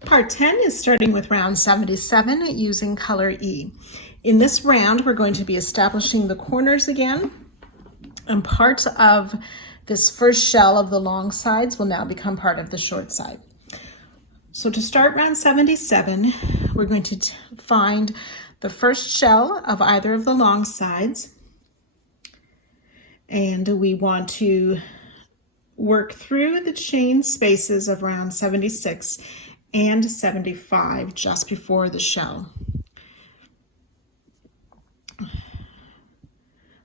Part 10 is starting with round 77 using color E. In this round, we're going to be establishing the corners again, and part of this first shell of the long sides will now become part of the short side. So to start round 77, we're going to find the first shell of either of the long sides, and we want to work through the chain spaces of round 76 and 75 just before the shell.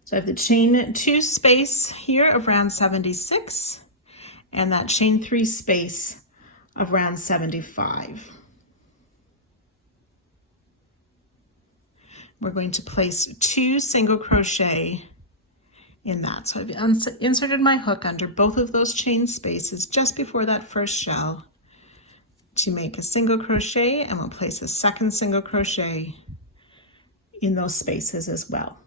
So I have the chain 2 space here of round 76 and that chain 3 space of round 75. We're going to place 2 single crochet in that. So I've inserted my hook under both of those chain spaces just before that first shell to make a single crochet, and we'll place a second single crochet in those spaces as well.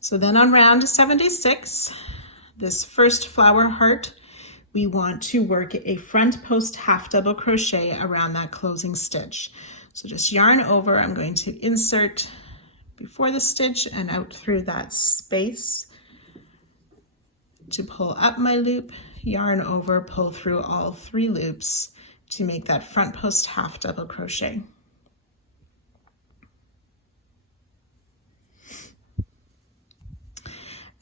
So then on round 76, this first flower heart, we want to work a front post half double crochet around that closing stitch. So just yarn over, I'm going to insert before the stitch and out through that space to pull up my loop, yarn over, pull through all 3 loops to make that front post half double crochet.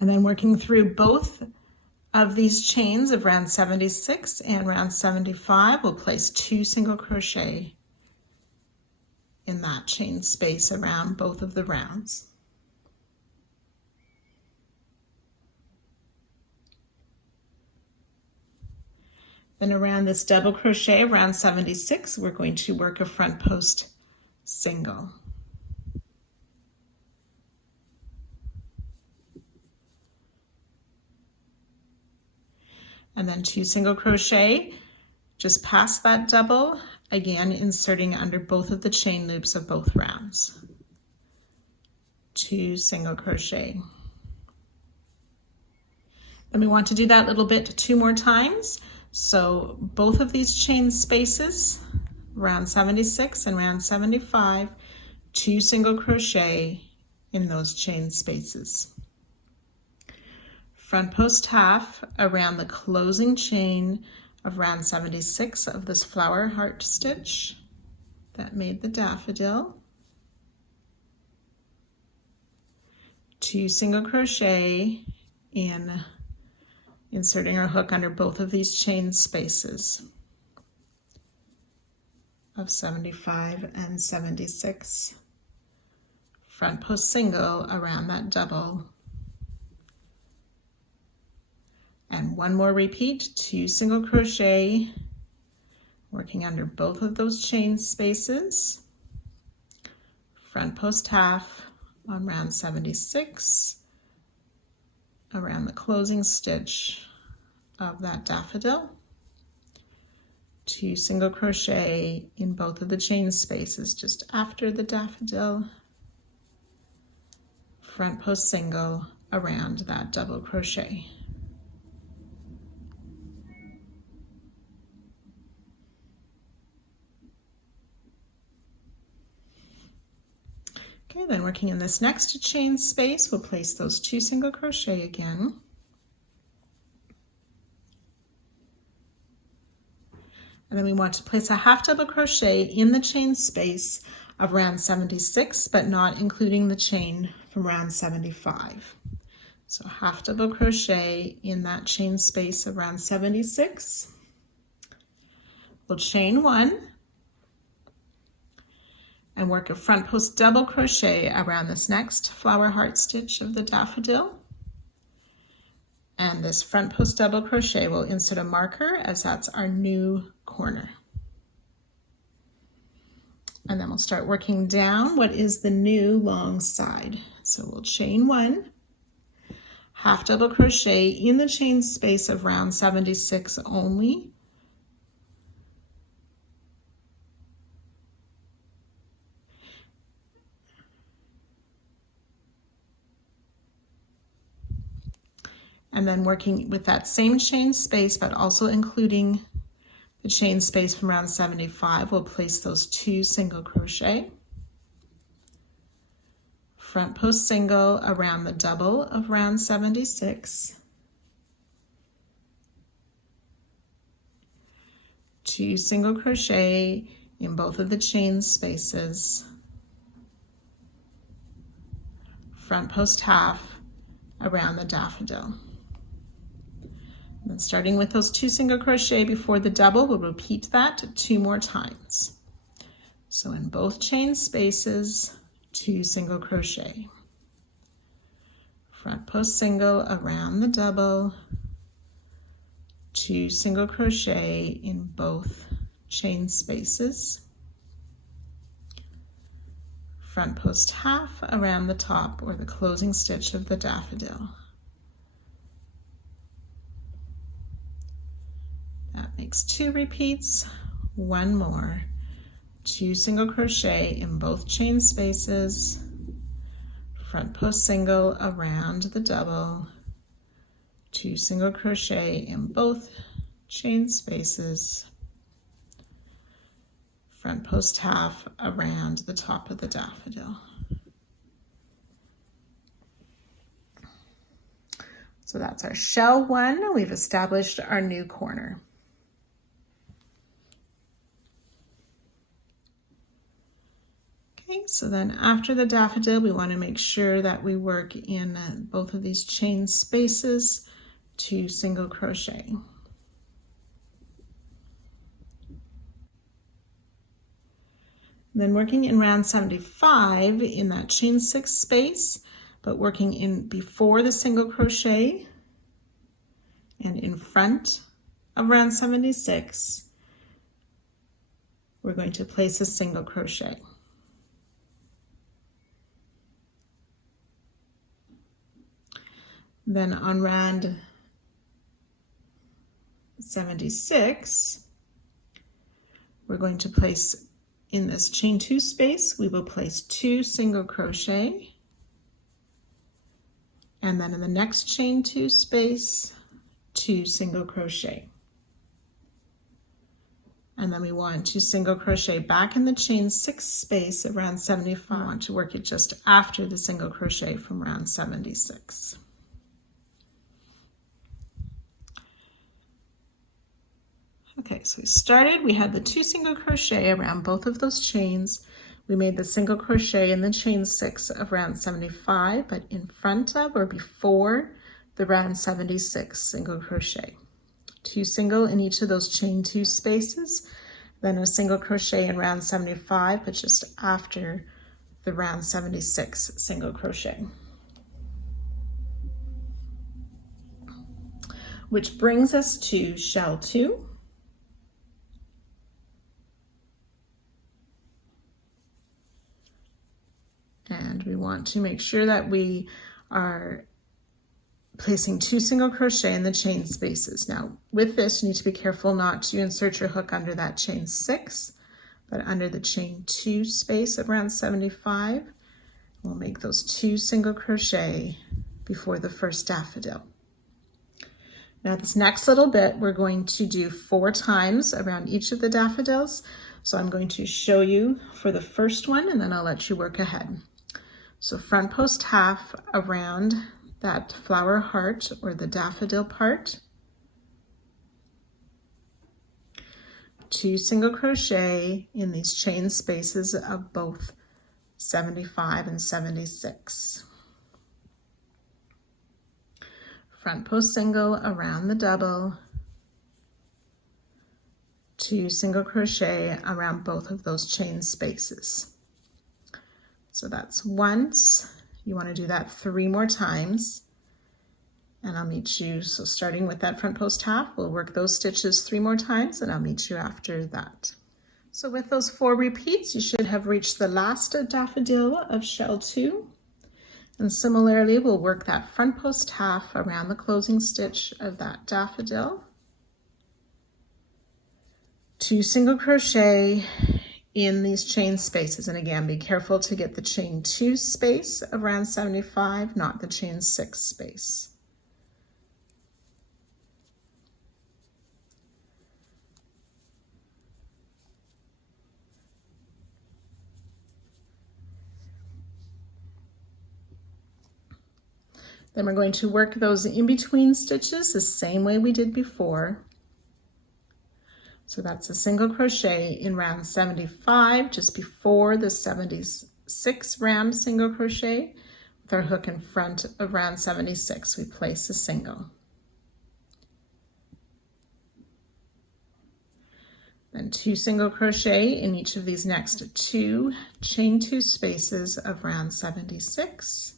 And then working through both of these chains of round 76 and round 75, we'll place 2 single crochet in that chain space around both of the rounds. Then around this double crochet of round 76, we're going to work a front post single. And then 2 single crochet just past that double, again inserting under both of the chain loops of both rounds. 2 single crochet. Then we want to do that little bit 2 more times. So both of these chain spaces, round 76 and round 75, 2 single crochet in those chain spaces. Front post half around the closing chain of round 76 of this flower heart stitch that made the daffodil. 2 single crochet in inserting our hook under both of these chain spaces of 75 and 76. Front post single around that double. And 1 more repeat, 2 single crochet, working under both of those chain spaces. Front post half on round 76, around the closing stitch of that daffodil. 2 single crochet in both of the chain spaces just after the daffodil. Front post single around that double crochet. Okay, then working in this next chain space, we'll place those 2 single crochet again. And then we want to place a half double crochet in the chain space of round 76, but not including the chain from round 75. So half double crochet in that chain space of round 76. We'll chain 1. And work a front post double crochet around this next flower heart stitch of the daffodil. And this front post double crochet will insert a marker as that's our new corner. And then we'll start working down what is the new long side. So we'll chain 1, half double crochet in the chain space of round 76 only. And then working with that same chain space, but also including the chain space from round 75, we'll place those 2 single crochet, front post single around the double of round 76, 2 single crochet in both of the chain spaces, front post half around the daffodil. And then starting with those 2 single crochet before the double, we'll repeat that 2 more times. So in both chain spaces, 2 single crochet, front post single around the double, 2 single crochet in both chain spaces, front post half around the top or the closing stitch of the daffodil. That makes 2 repeats, 1 more, 2 single crochet in both chain spaces, front post single around the double, 2 single crochet in both chain spaces, front post half around the top of the daffodil. So that's our shell 1. We've established our new corner. Okay, so then after the daffodil, we want to make sure that we work in both of these chain spaces, 2 single crochet. Then working in round 75 in that chain 6 space, but working in before the single crochet and in front of round 76, we're going to place a single crochet. Then on round 76, we're going to place in this chain 2 space, we will place 2 single crochet, and then in the next chain 2 space, 2 single crochet. And then we want to single crochet back in the chain 6 space at round 75. We want to work it just after the single crochet from round 76. Okay, so we started, we had the 2 single crochet around both of those chains. We made the single crochet in the chain 6 of round 75, but in front of or before the round 76 single crochet. 2 single in each of those chain 2 spaces, then a single crochet in round 75, but just after the round 76 single crochet. Which brings us to shell 2. And we want to make sure that we are placing 2 single crochet in the chain spaces. Now with this, you need to be careful not to insert your hook under that chain 6, but under the chain 2 space of round 75. We'll make those 2 single crochet before the first daffodil. Now this next little bit, we're going to do 4 times around each of the daffodils. So I'm going to show you for the first one, and then I'll let you work ahead. So front post half around that flower heart or the daffodil part, 2 single crochet in these chain spaces of both 75 and 76. Front post single around the double, 2 single crochet around both of those chain spaces. So that's once. You want to do that 3 more times, and I'll meet you. So starting with that front post half, we'll work those stitches 3 more times, and I'll meet you after that. So with those 4 repeats, you should have reached the last daffodil of shell 2. And similarly, we'll work that front post half around the closing stitch of that daffodil, 2 single crochet in these chain spaces. And again, be careful to get the chain 2 space of round 75, not the chain 6 space. Then we're going to work those in between stitches the same way we did before. So that's a single crochet in round 75, just before the 76 round single crochet. With our hook in front of round 76, we place a single. Then 2 single crochet in each of these next 2 chain 2 spaces of round 76.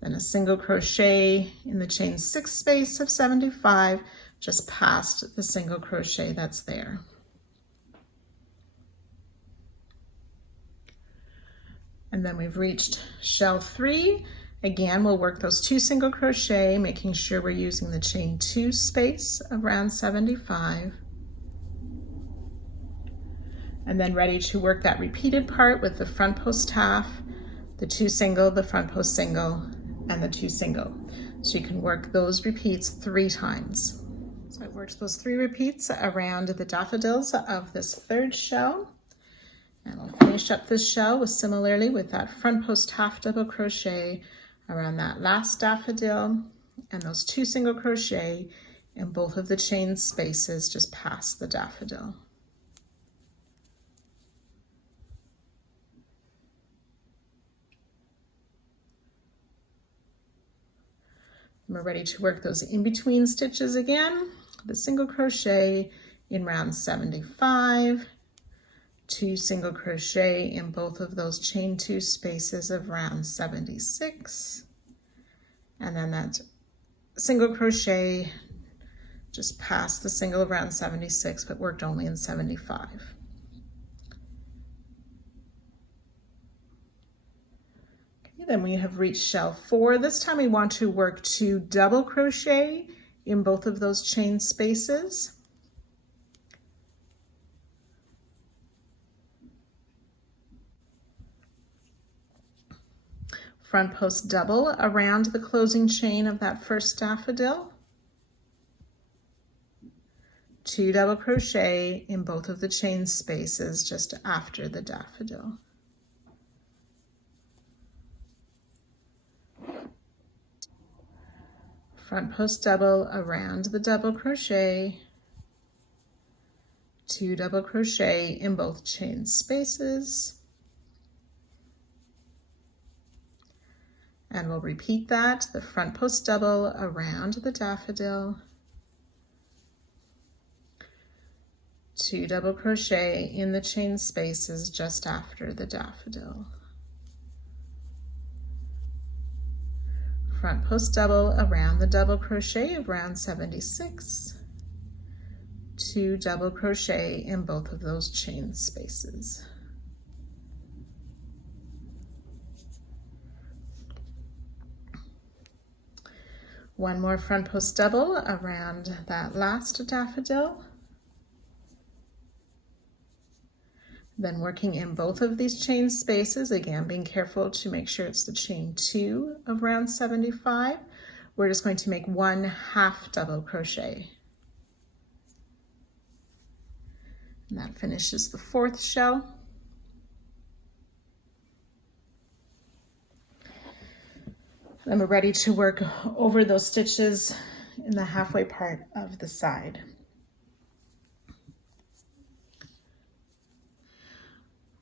Then a single crochet in the chain 6 space of 75, just past the single crochet that's there. And then we've reached shell 3. Again, we'll work those 2 single crochet, making sure we're using the chain 2 space of round 75. And then ready to work that repeated part with the front post half, the 2 single, the front post single, and the 2 single. So you can work those repeats 3 times. So I've worked those 3 repeats around the daffodils of this 3rd shell. And I'll finish up this shell similarly with that front post half double crochet around that last daffodil and those 2 single crochet in both of the chain spaces just past the daffodil. And we're ready to work those in between stitches again. The single crochet in round 75, 2 single crochet in both of those chain 2 spaces of round 76, and then that single crochet just past the single of round 76 but worked only in 75. Okay, then we have reached shell 4. This time we want to work 2 double crochet in both of those chain spaces. Front post double around the closing chain of that first daffodil. 2 double crochet in both of the chain spaces just after the daffodil. Front post double around the double crochet, 2 double crochet in both chain spaces, and we'll repeat that, the front post double around the daffodil, 2 double crochet in the chain spaces just after the daffodil. Front post double around the double crochet of round 76, 2 double crochet in both of those chain spaces. One more front post double around that last daffodil. Then working in both of these chain spaces, again being careful to make sure it's the chain 2 of round 75. We're just going to make 1 half double crochet. And that finishes the 4th shell. Then we're ready to work over those stitches in the halfway part of the side.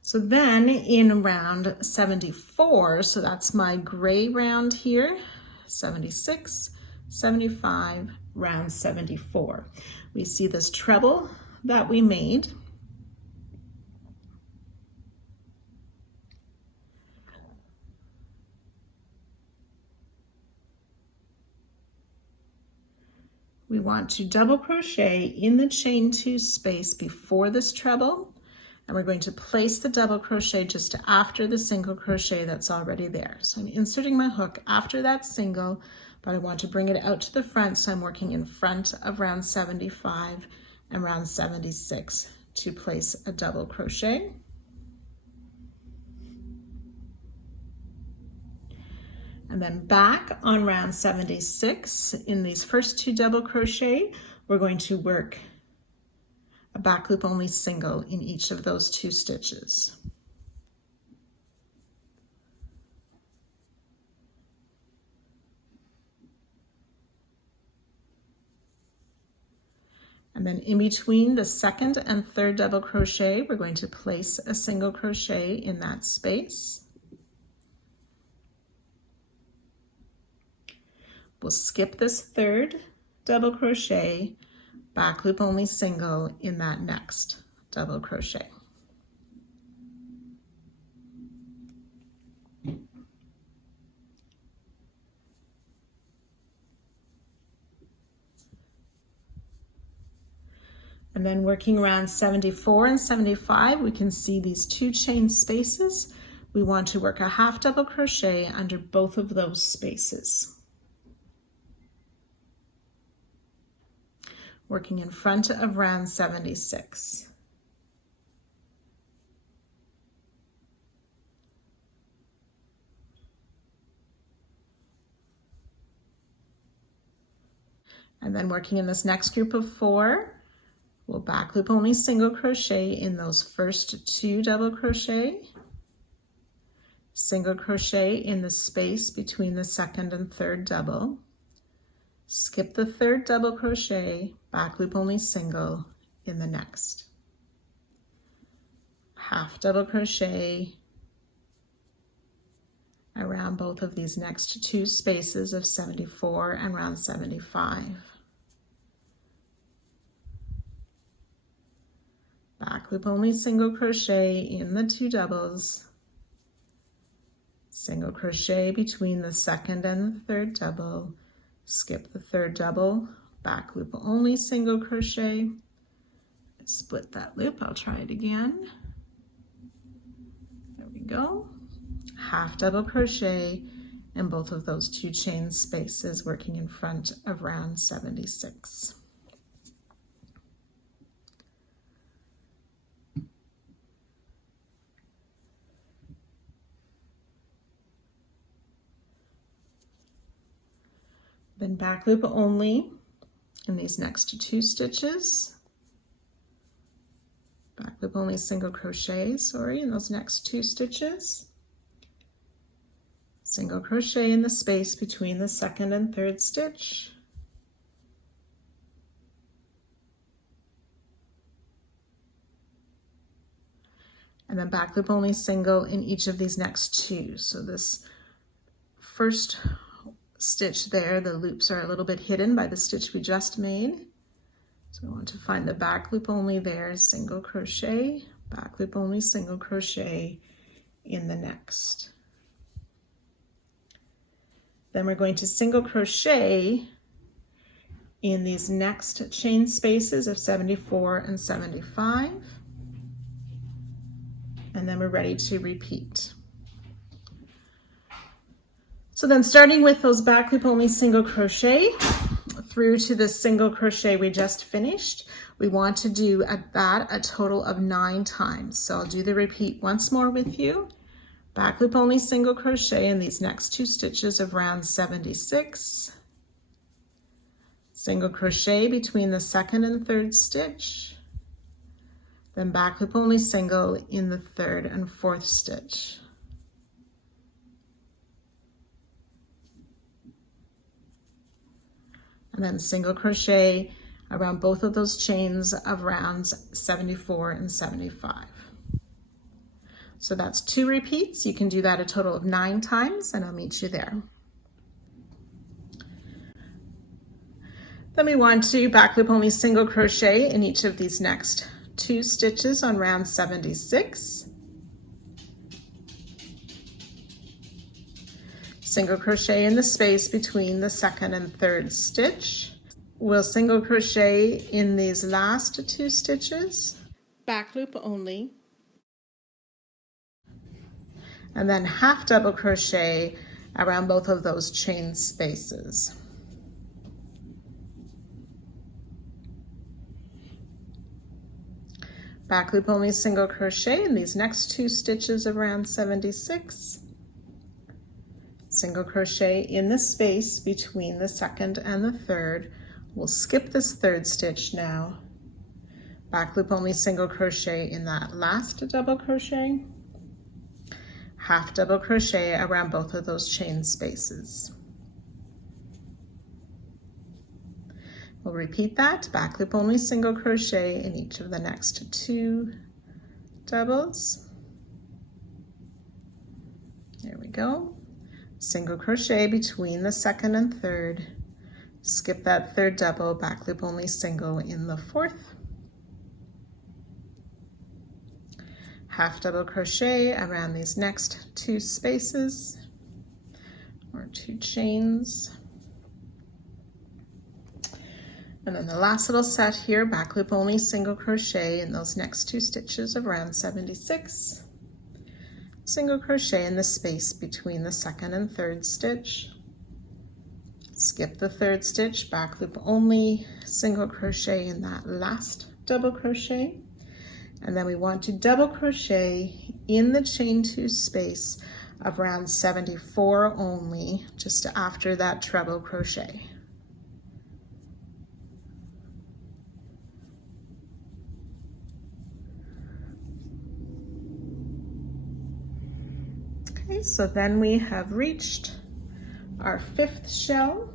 So then in round 74, so that's my gray round here, 76, 75, round 74. We see this treble that we made. We want to double crochet in the chain 2 space before this treble. And we're going to place the double crochet just after the single crochet that's already there. So I'm inserting my hook after that single, but I want to bring it out to the front, so I'm working in front of round 75 and round 76 to place a double crochet. And then back on round 76, in these first 2 double crochet, we're going to work a back loop only single in each of those 2 stitches. And then in between the second and third double crochet, we're going to place a single crochet in that space. We'll skip this third double crochet, back loop only single in that next double crochet. And then working around 74 and 75, we can see these two chain spaces. We want to work a half double crochet under both of those spaces. Working in front of round 76. And then working in this next group of 4, we'll back loop only single crochet in those first 2 double crochet, single crochet in the space between the second and third double, skip the third double crochet, back loop only single in the next, half double crochet around both of these next 2 spaces of 74 and round 75. Back loop only single crochet in the 2 doubles, single crochet between the second and the third double, skip the third double, back loop only single crochet, split that loop, I'll try it again. There we go. Half double crochet in both of those 2 chain spaces, working in front of round 76. Then back loop only in these next 2 stitches. Back loop only single crochet, in those next 2 stitches. Single crochet in the space between the second and third stitch. And then back loop only single in each of these next 2. So this first stitch there, the loops are a little bit hidden by the stitch we just made. So I want to find the back loop only there, single crochet, back loop only single crochet in the next. Then we're going to single crochet in these next chain spaces of 74 and 75. And then we're ready to repeat. So then starting with those back loop only single crochet through to the single crochet we just finished, we want to do that a total of 9 times. So I'll do the repeat once more with you. Back loop only single crochet in these next 2 stitches of round 76. Single crochet between the second and third stitch. Then back loop only single in the third and fourth stitch. And then single crochet around both of those chains of rounds 74 and 75. So that's 2 repeats. You can do that a total of 9 times, and I'll meet you there. Then we want to back loop only single crochet in each of these next 2 stitches on round 76. Single crochet in the space between the second and third stitch. We'll single crochet in these last 2 stitches, back loop only, and then half double crochet around both of those chain spaces. Back loop only single crochet in these next 2 stitches of round 76. Single crochet in the space between the second and the third. We'll skip this third stitch now. Back loop only single crochet in that last double crochet. Half double crochet around both of those chain spaces. We'll repeat that, back loop only single crochet in each of the next 2 doubles. There we go. Single crochet between the 2nd and 3rd. Skip that 3rd double, back loop only single in the 4th. Half double crochet around these next 2 spaces or 2 chains. And then the last little set here, back loop only single crochet in those next 2 stitches of round 76. Single crochet in the space between the 2nd and 3rd stitch. Skip the 3rd stitch, back loop only single crochet in that last double crochet. And then we want to double crochet in the chain 2 space of round 74 only, just after that treble crochet. Okay, so then we have reached our 5th shell.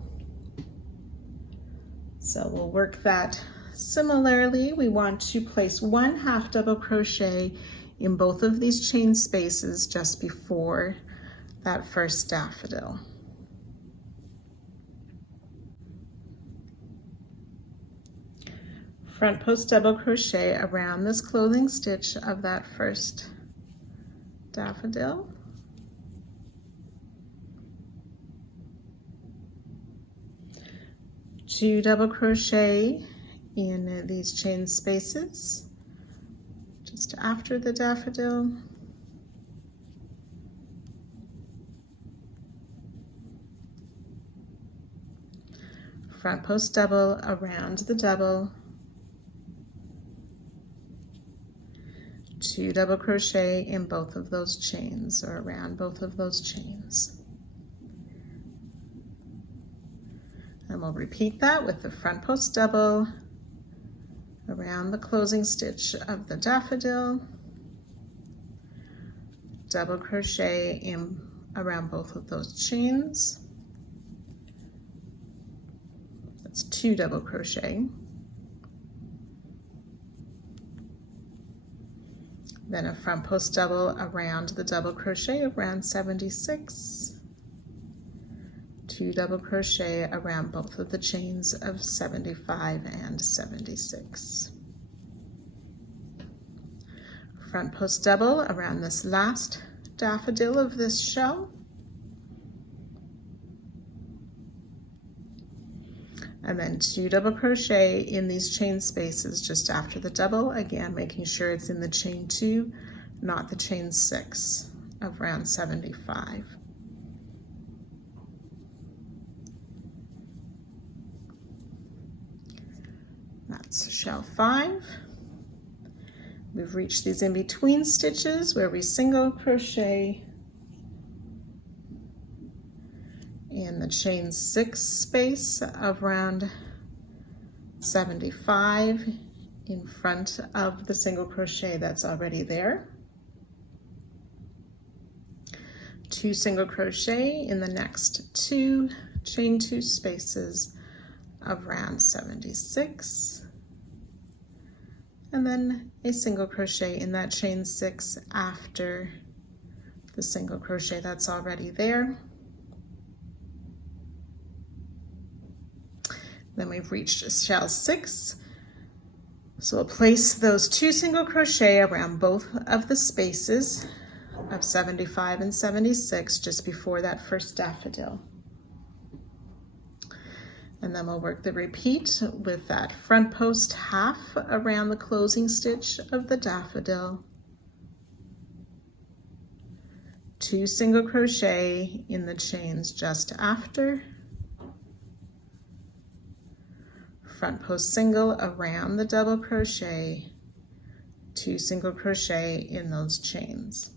So we'll work that similarly. We want to place 1 half double crochet in both of these chain spaces just before that first daffodil. Front post double crochet around this closing stitch of that first daffodil. Two double crochet in these chain spaces just after the daffodil. Front post double around the double. Two double crochet in both of those chains or around both of those chains. And we'll repeat that with the front post double around the closing stitch of the daffodil, double crochet in around both of those chains. That's 2 double crochet. Then a front post double around the double crochet of round 76. 2 double crochet around both of the chains of 75 and 76. Front post double around this last daffodil of this shell. And then 2 double crochet in these chain spaces just after the double, again making sure it's in the chain 2, not the chain 6 of round 75. That's shell 5. We've reached these in between stitches where we single crochet in the chain 6 space of round 75 in front of the single crochet that's already there. 2 single crochet in the next 2 chain 2 spaces of round 76. And then a single crochet in that chain 6 after the single crochet that's already there. Then we've reached shell 6. So we'll place those 2 single crochet around both of the spaces of 75 and 76 just before that first daffodil. And then we'll work the repeat with that front post half around the closing stitch of the daffodil. 2 single crochet in the chains just after. Front post single around the double crochet. 2 single crochet in those chains.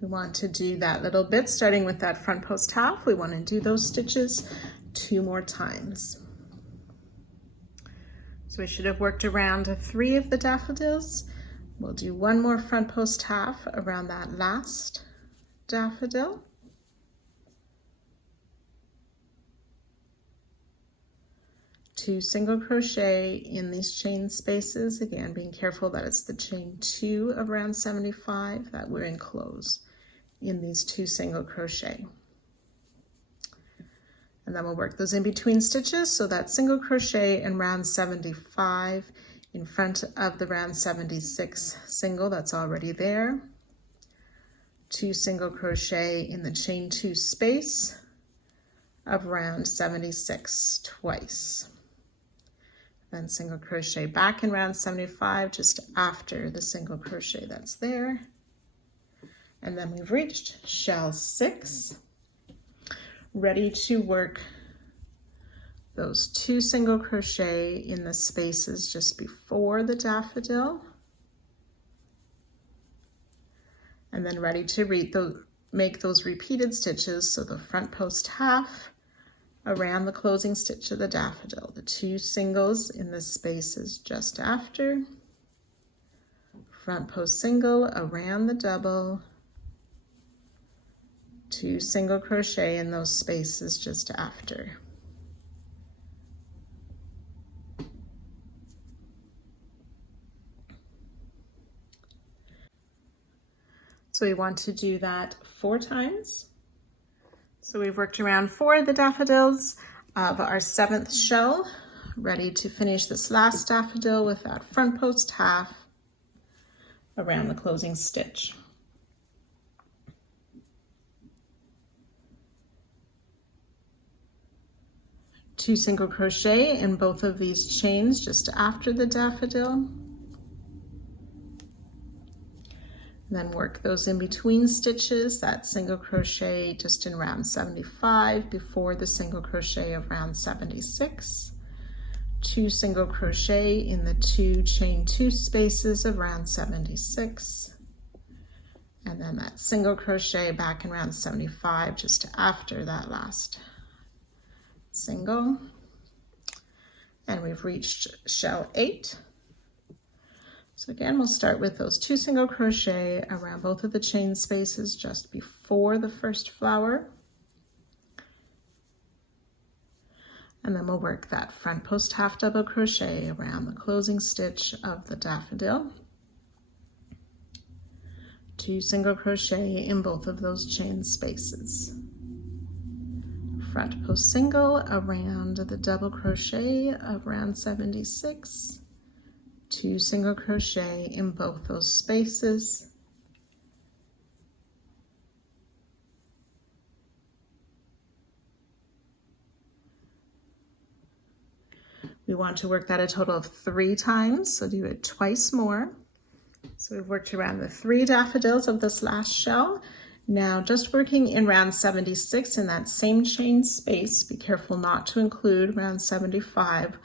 We want to do that little bit starting with that front post half. We want to do those stitches 2 more times. So we should have worked around 3 of the daffodils. We'll do 1 more front post half around that last daffodil. 2 single crochet in these chain spaces, again being careful that it's the chain 2 of round 75 that we're enclosed in these 2 single crochet. And then we'll work those in between stitches, so that single crochet in round 75 in front of the round 76 single that's already there, 2 single crochet in the chain 2 space of round 76 twice, then single crochet back in round 75 just after the single crochet that's there, and then we've reached shell 6, ready to work those 2 single crochet in the spaces just before the daffodil, and then ready to make those repeated stitches, so the front post half around the closing stitch of the daffodil, the 2 singles in the spaces just after, front post single around the double, 2 single crochet in those spaces just after. So we want to do that 4 times. So we've worked around 4 of the daffodils of our 7th shell, ready to finish this last daffodil with that front post half around the closing stitch. Two single crochet in both of these chains just after the daffodil. Then work those in between stitches, that single crochet just in round 75 before the single crochet of round 76. 2 single crochet in the 2 chain 2 spaces of round 76. And then that single crochet back in round 75 just after that last single. And we've reached shell 8. So again, we'll start with those 2 single crochet around both of the chain spaces just before the first flower. And then we'll work that front post half double crochet around the closing stitch of the daffodil. 2 single crochet in both of those chain spaces. Front post single around the double crochet of round 76. 2 single crochet in both those spaces. We want to work that a total of 3 times, so do it twice more. So we've worked around the 3 daffodils of this last shell. Now just working in round 76 in that same chain space, be careful not to include round 75.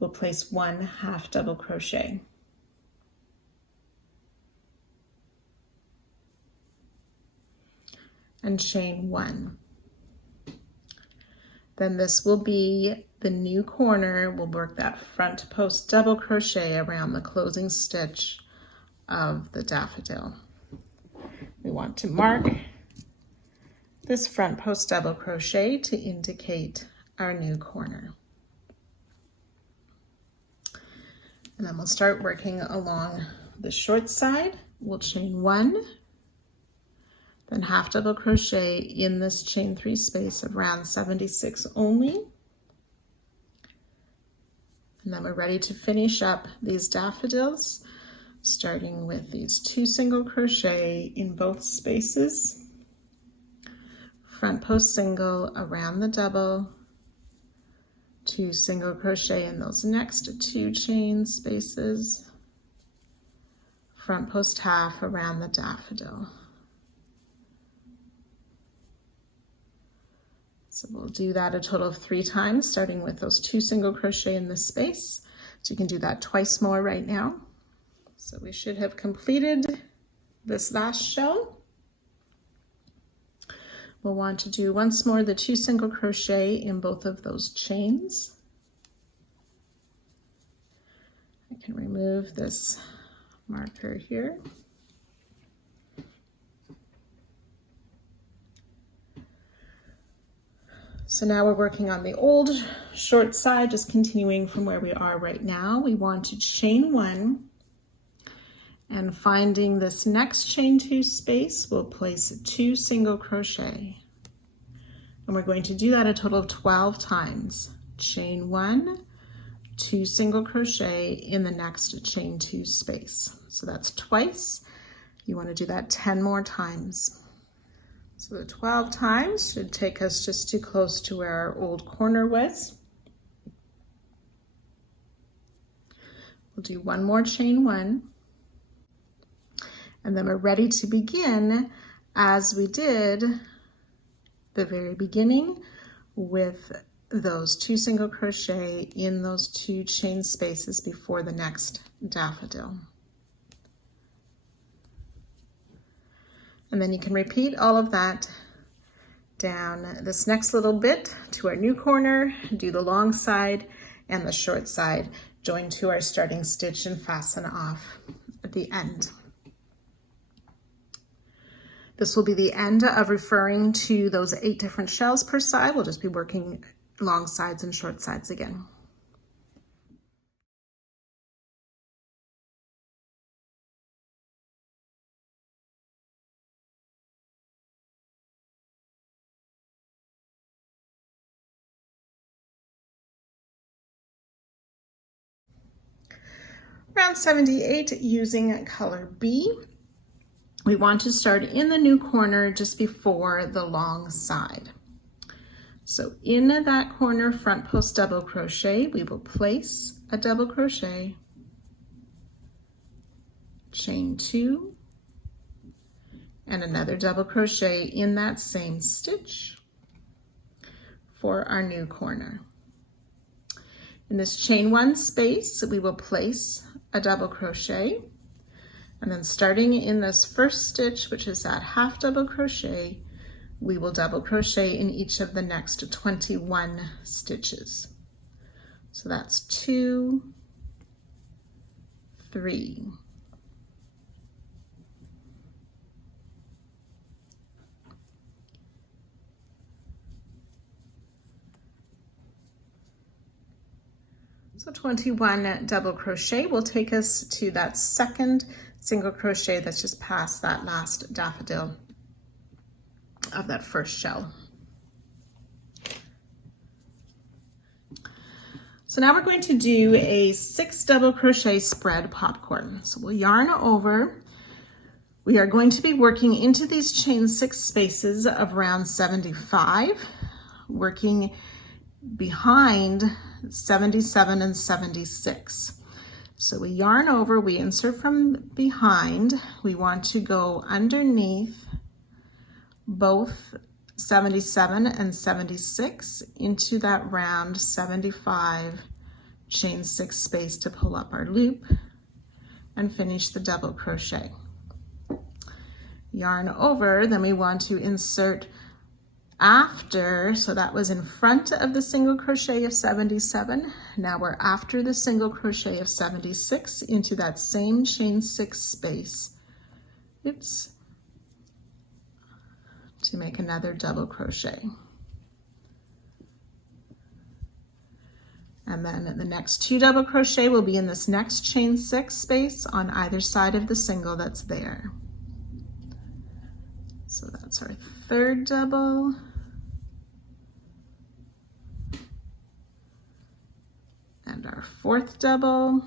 We'll place 1 half double crochet. And chain 1. Then this will be the new corner. We'll work that front post double crochet around the closing stitch of the daffodil. We want to mark this front post double crochet to indicate our new corner. And then we'll start working along the short side. We'll chain 1, then half double crochet in this chain 3 space of round 76 only. And then we're ready to finish up these daffodils, starting with these 2 single crochet in both spaces, front post single around the double, 2 single crochet in those next 2 chain spaces, front post half around the daffodil. So we'll do that a total of 3 times, starting with those 2 single crochet in this space. So you can do that twice more right now. So we should have completed this last shell. We'll want to do once more the 2 single crochet in both of those chains. I can remove this marker here. So now we're working on the old short side, just continuing from where we are right now. We want to chain 1, and finding this next chain 2 space, we'll place 2 single crochet. And we're going to do that a total of 12 times. Chain 1, 2 single crochet in the next chain 2 space. So that's twice. You want to do that 10 more times. So the 12 times should take us just too close to where our old corner was. We'll do one more chain 1. And then we're ready to begin as we did the very beginning with those 2 single crochet in those 2 chain spaces before the next daffodil. And then you can repeat all of that down this next little bit to our new corner, do the long side and the short side, join to our starting stitch and fasten off at the end. This will be the end of referring to those 8 different shells per side. We'll just be working long sides and short sides again. Round 78 using color B. We want to start in the new corner just before the long side. So in that corner front post double crochet, we will place a double crochet, chain 2, and another double crochet in that same stitch for our new corner. In this chain 1 space, we will place a double crochet, and then starting in this first stitch, which is that half double crochet, we will double crochet in each of the next 21 stitches. So that's 2, 3, 21 double crochet will take us to that second single crochet that's just past that last daffodil of that first shell. So now we're going to do a 6 double crochet spread popcorn. So we'll yarn over. We are going to be working into these chain 6 spaces of round 75, working behind 77 and 76. So we yarn over, we insert from behind. We want to go underneath both 77 and 76 into that round 75 chain 6 space to pull up our loop and finish the double crochet. Yarn over, then we want to insert after, so that was in front of the single crochet of 77. Now we're after the single crochet of 76 into that same chain 6 space. Oops. To make another double crochet. And then the next 2 double crochet will be in this next chain 6 space on either side of the single that's there. So that's our 3rd double. And our 4th double.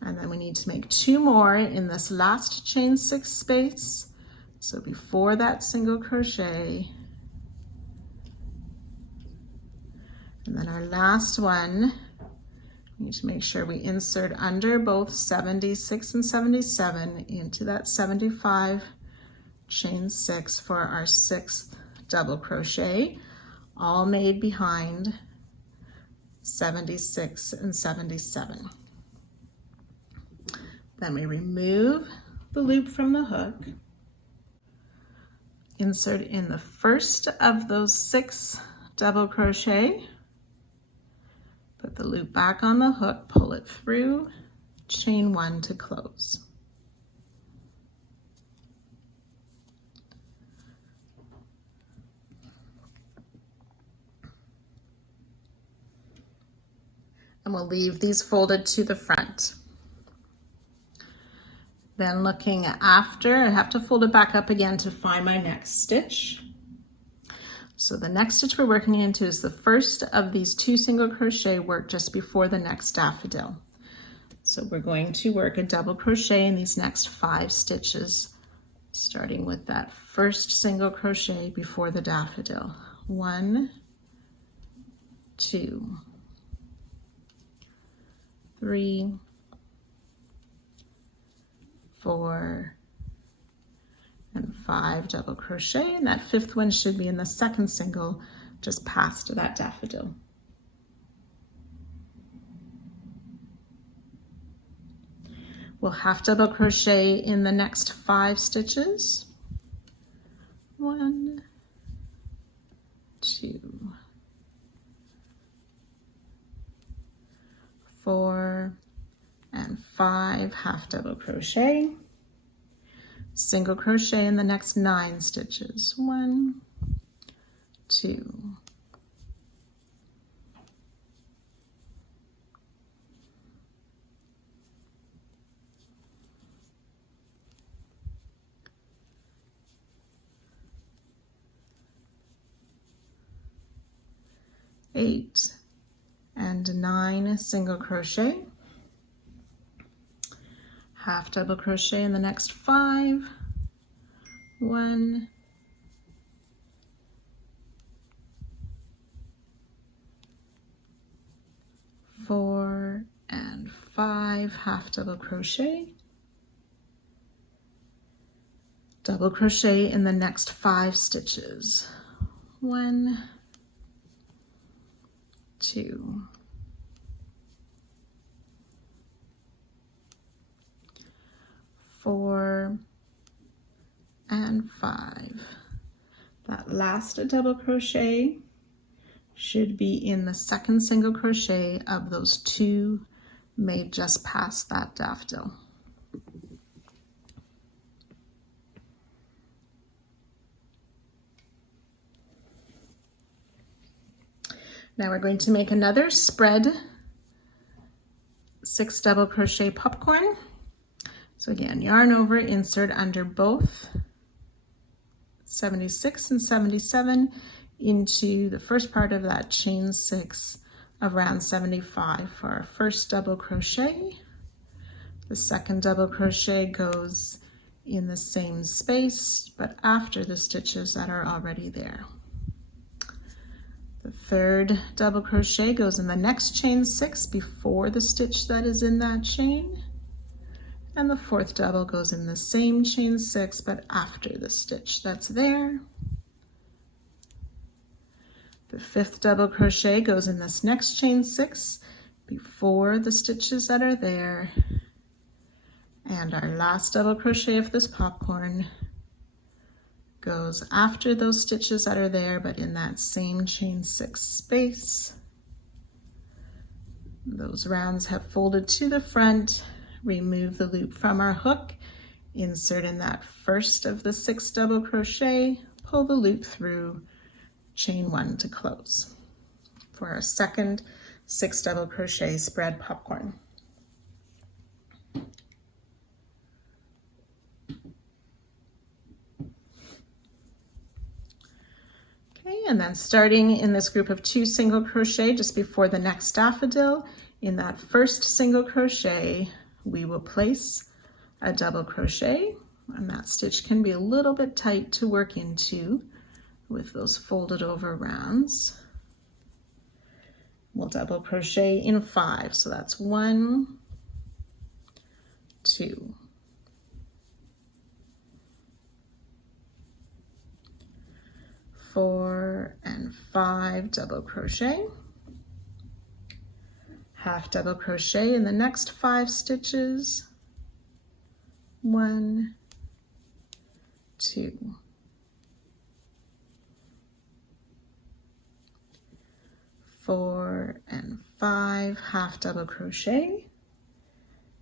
And then we need to make 2 more in this last chain 6 space. So before that single crochet. And then our last one, we need to make sure we insert under both 76 and 77 into that 75 chain 6 for our 6th double crochet, all made behind 76 and 77. Then we remove the loop from the hook, insert in the first of those 6 double crochet, put the loop back on the hook, pull it through, chain 1 to close. and we'll leave these folded to the front. Then looking after, I have to fold it back up again to find my next stitch. So the next stitch we're working into is the first of these 2 single crochet work just before the next daffodil. So we're going to work a double crochet in these next 5 stitches, starting with that first single crochet before the daffodil. 1, 2, 3, 4, and 5 double crochet, and that 5th one should be in the second single just past that daffodil. We'll half double crochet in the next 5 stitches. 1, 2, 4, and 5 half double crochet. Single crochet in the next 9 stitches. 1, 2, 8, and 9 single crochet. Half double crochet in the next 5. 1, 4, and 5 half double crochet. Double crochet in the next 5 stitches. 1, 2, 4, and 5. That last double crochet should be in the second single crochet of those 2 made just past that daffodil. Now we're going to make another spread 6 double crochet popcorn. So again, yarn over, insert under both 76 and 77 into the first part of that chain 6 of round 75 for our first double crochet. The second double crochet goes in the same space, but after the stitches that are already there. The third double crochet goes in the next chain 6 before the stitch that is in that chain. And the fourth double goes in the same chain 6, but after the stitch that's there. The fifth double crochet goes in this next chain 6 before the stitches that are there. And our last double crochet of this popcorn goes after those stitches that are there, but in that same chain 6 space. Those rounds have folded to the front. Remove the loop from our hook, insert in that first of the 6 double crochet, pull the loop through, chain 1 to close for our second 6 double crochet spread popcorn. Okay, and then starting in this group of 2 single crochet just before the next daffodil, in that first single crochet, we will place a double crochet, and that stitch can be a little bit tight to work into with those folded over rounds. We'll double crochet in 5, so that's 1, 2, 4, and 5 double crochet. Half double crochet in the next 5 stitches. 1, 2, 4, and 5 half double crochet.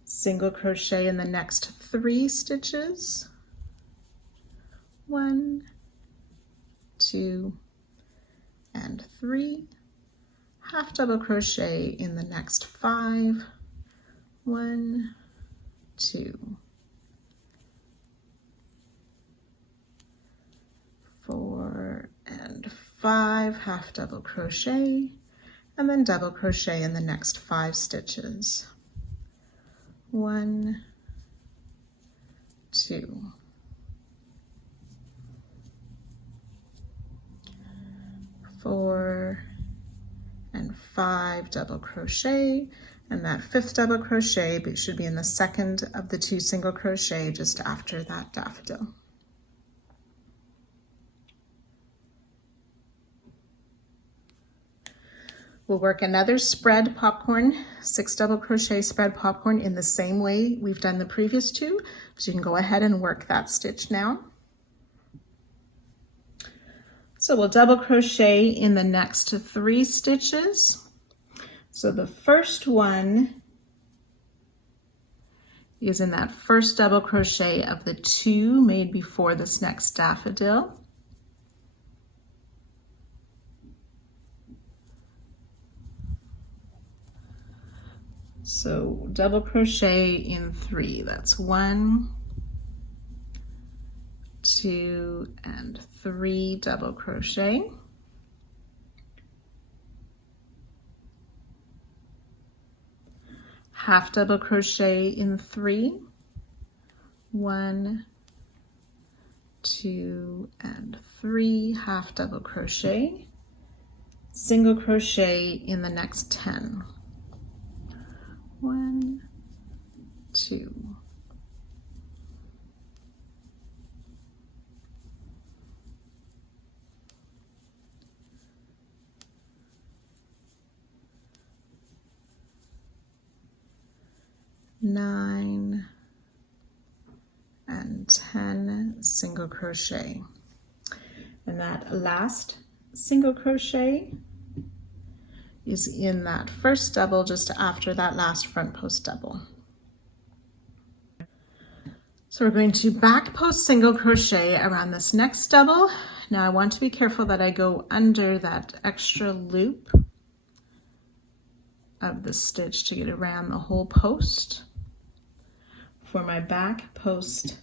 Single crochet in the next 3 stitches. 1, 2, and 3. half double crochet in the next 5. 1, 2, 4, and 5, half double crochet, and then double crochet in the next 5 stitches. 1, 2, 4, and 5 double crochet, and that 5th double crochet should be in the 2nd of the 2 single crochet just after that daffodil. We'll work another spread popcorn, 6 double crochet spread popcorn in the same way we've done the previous 2. So you can go ahead and work that stitch now. So we'll double crochet in the next 3 stitches. So the first one is in that first double crochet of the 2 made before this next daffodil. So double crochet in 3, that's 1, 2, and 3 double crochet. Half double crochet in 3, 1, 2, and 3, half double crochet, single crochet in the next 10. 1, 2, 9, and 10 single crochet. And that last single crochet is in that first double just after that last front post double. So we're going to back post single crochet around this next double. Now I want to be careful that I go under that extra loop of the stitch to get around the whole post for my back post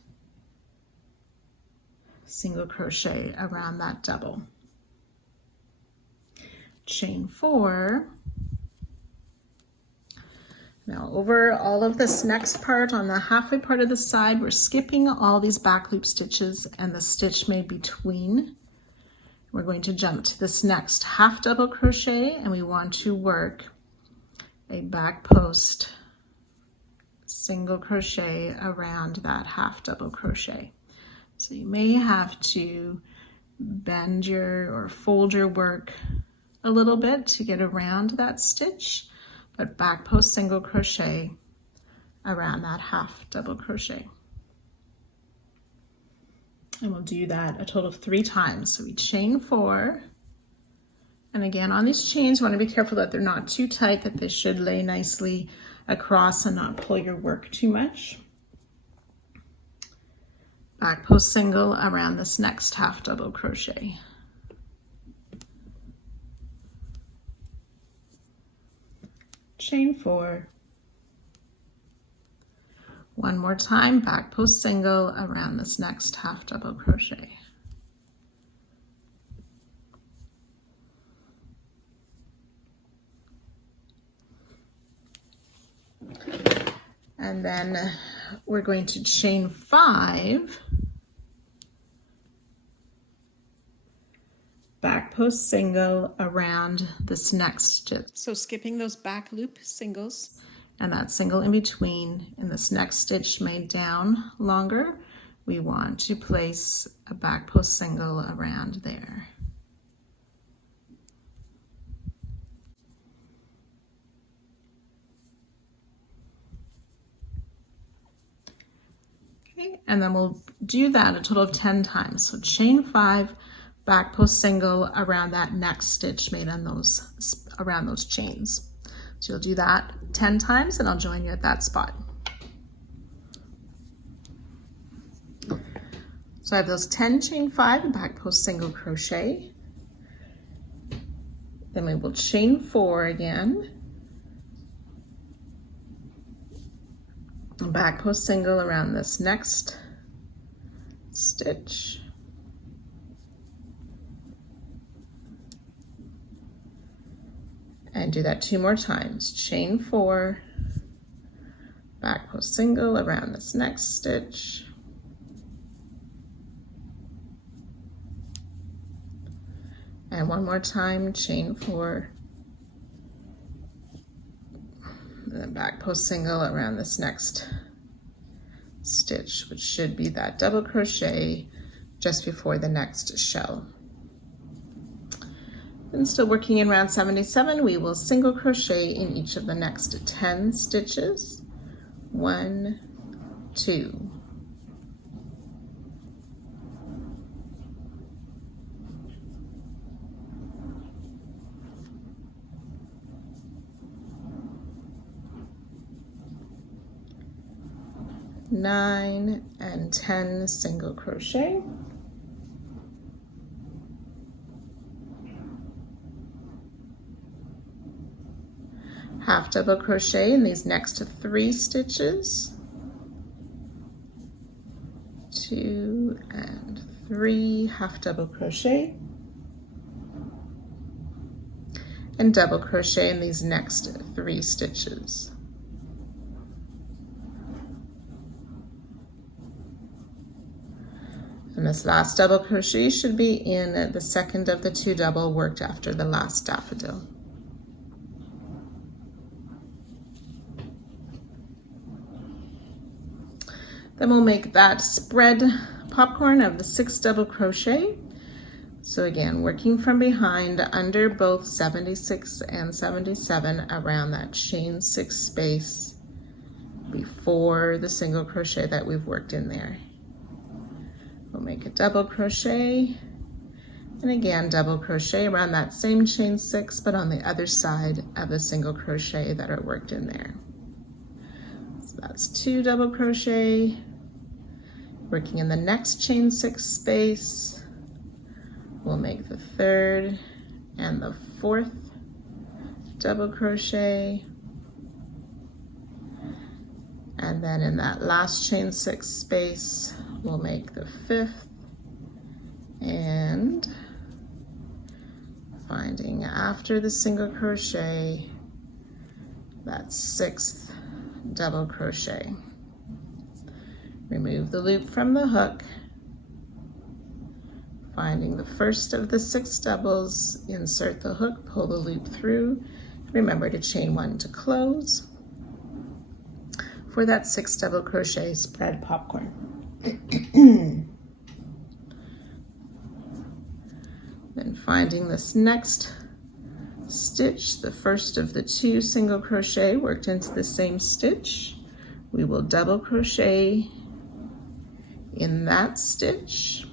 single crochet around that double. Chain 4. Now over all of this next part on the halfway part of the side, we're skipping all these back loop stitches and the stitch made between. We're going to jump to this next half double crochet, and we want to work a back post single crochet around that half double crochet. So you may have to bend your or fold your work a little bit to get around that stitch, but back post single crochet around that half double crochet. And we'll do that a total of 3 times. So we chain 4, and again on these chains you want to be careful that they're not too tight, that they should lay nicely across and not pull your work too much. Back post single around this next half double crochet. Chain 4, one more time, back post single around this next half double crochet. And then we're going to chain 5, back post single around this next stitch. So skipping those back loop singles and that single in between, in this next stitch made down longer, we want to place a back post single around there. Okay, and then we'll do that a total of 10 times. So chain 5, back post single around that next stitch made on those, around those chains. So you'll do that 10 times and I'll join you at that spot. So I have those 10 chain 5 and back post single crochet. Then we will chain 4 again, and back post single around this next stitch, and do that 2 more times. Chain 4, back post single around this next stitch, and 1 more time, chain 4, and then back post single around this next stitch, which should be that double crochet just before the next shell. And still working in round 77, we will single crochet in each of the next 10 stitches. 1, 2, 9 and 10 single crochet. Half double crochet in these next 3 stitches. 2 and 3, half double crochet, and double crochet in these next 3 stitches. And this last double crochet should be in the second of the 2 double worked after the last daffodil. Then we'll make that spread popcorn of the 6 double crochet. So again, working from behind under both 76 and 77 around that chain 6 space before the single crochet that we've worked in there. We'll make a double crochet, and again double crochet around that same chain 6, but on the other side of the single crochet that are worked in there. So that's 2 double crochet, working in the next chain 6 space. We'll make the 3rd and the 4th double crochet, and then in that last chain 6 space we'll make the 5th, and finding after the single crochet that 6th double crochet. Remove the loop from the hook, finding the first of the 6 doubles, insert the hook, pull the loop through. Remember to chain 1 to close for that 6 double crochet spread popcorn. Then finding this next stitch, the first of the 2 single crochet worked into the same stitch, we will double crochet in that stitch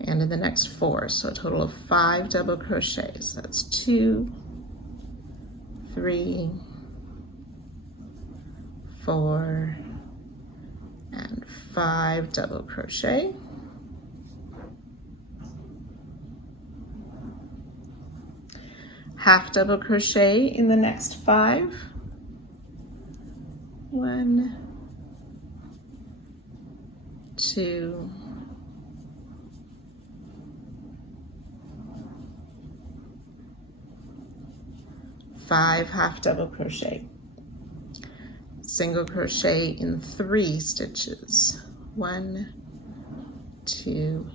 and in the next 4, so a total of 5 double crochets. That's 2, 3, 4, and 5 double crochet. Half double crochet in the next 5. 1, 2, 5 half double crochet. Single crochet in 3 stitches. 1, 2,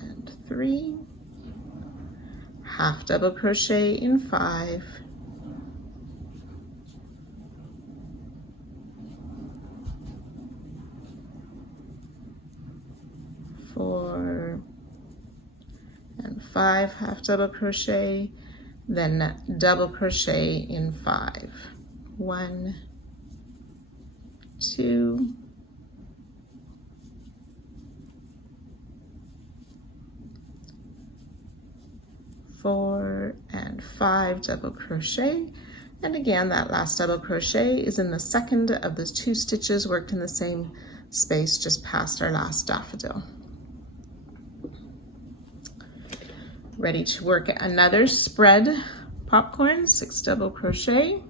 and 3. Half double crochet in 5. 4 and 5 half double crochet, then double crochet in 5. 1, 2, 4 and 5 double crochet, and again that last double crochet is in the second of the 2 stitches worked in the same space just past our last daffodil. Ready to work another spread popcorn, 6 double crochet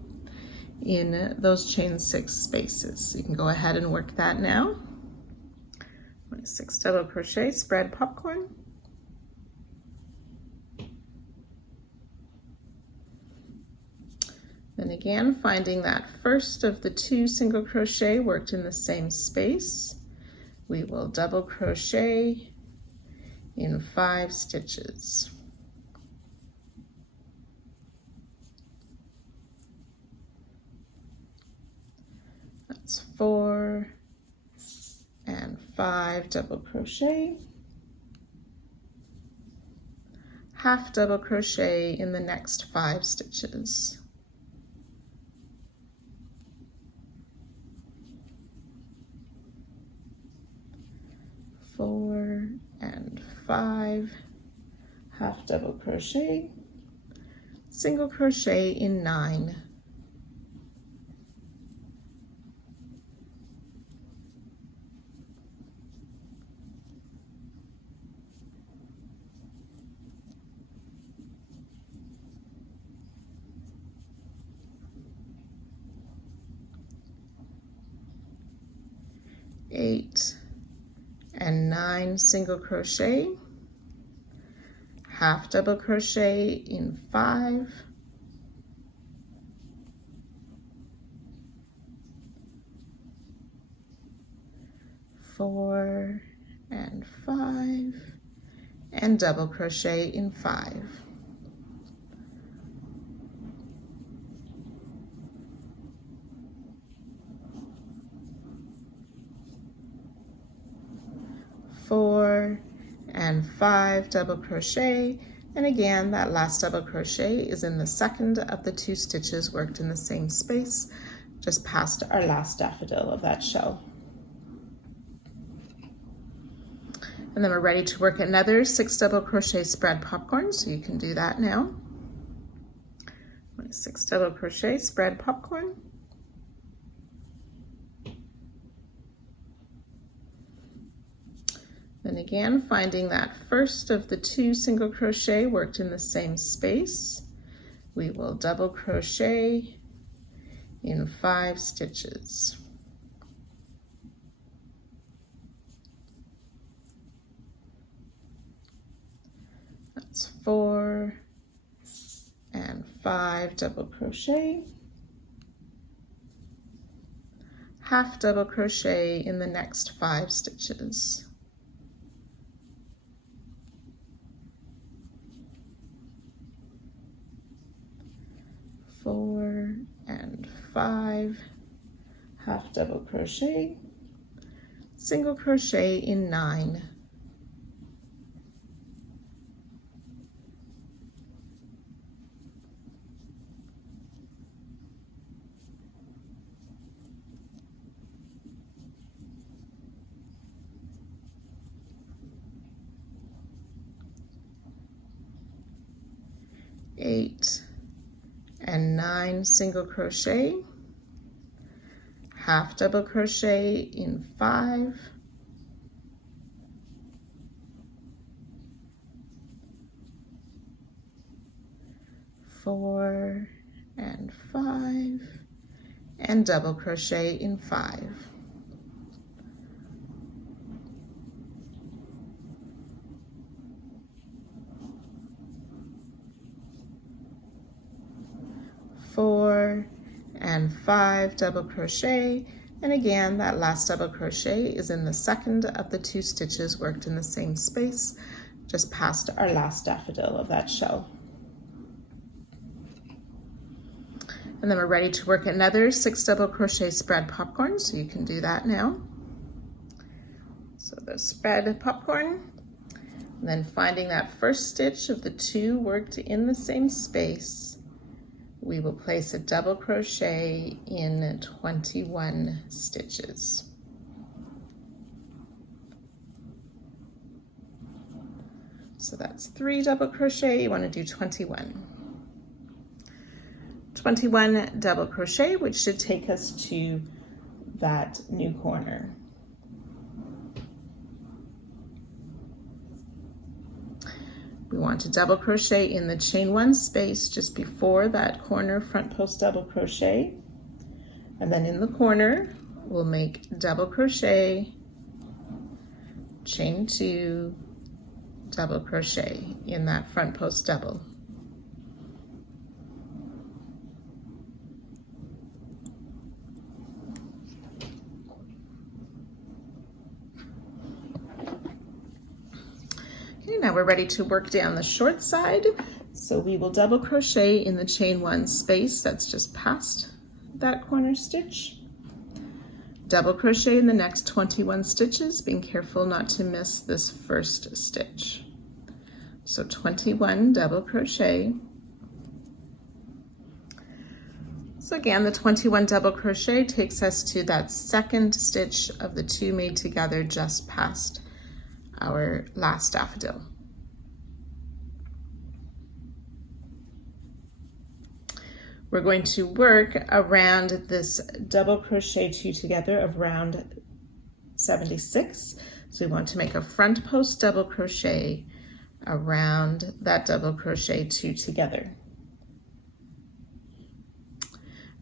in those chain 6 spaces. So you can go ahead and work that now. 6 double crochet, spread popcorn. Then again, finding that first of the 2 single crochet worked in the same space, we will double crochet in 5 stitches. That's 4 and 5 double crochet, half double crochet in the next 5 stitches. 4 and 5, half double crochet, single crochet in 9. Eight and 9 single crochet, half double crochet in 5, 4 and 5, and double crochet in 5. Four and 5 double crochet, and again that last double crochet is in the second of the 2 stitches worked in the same space, just past our last daffodil of that shell. And then we're ready to work another 6 double crochet spread popcorn, so you can do that now. 6 double crochet spread popcorn. Then again, finding that first of the 2 single crochet worked in the same space, we will double crochet in 5 stitches. That's 4 and 5 double crochet, half double crochet in the next 5 stitches. 4 and 5, half double crochet, single crochet in 9. Eight and 9 single crochet, half double crochet in 5, 4 and 5, and double crochet in 5. Four and 5 double crochet, and again that last double crochet is in the second of the 2 stitches worked in the same space, just past our last daffodil of that shell. And then we're ready to work another 6 double crochet spread popcorn, so you can do that now. So the spread popcorn, and then finding that first stitch of the 2 worked in the same space, we will place a double crochet in 21 stitches. So that's 3 double crochet, you want to do 21. 21 double crochet, which should take us to that new corner. We want to double crochet in the chain one space just before that corner front post double crochet, and then in the corner we'll make double crochet, chain two, double crochet in that front post double. Okay, now we're ready to work down the short side. So we will double crochet in the chain one space that's just past that corner stitch. Double crochet in the next 21 stitches, being careful not to miss this first stitch. So 21 double crochet. So again, the 21 double crochet takes us to that second stitch of the two made together just past our last daffodil. We're going to work around this double crochet two together of round 76. So we want to make a front post double crochet around that double crochet two together.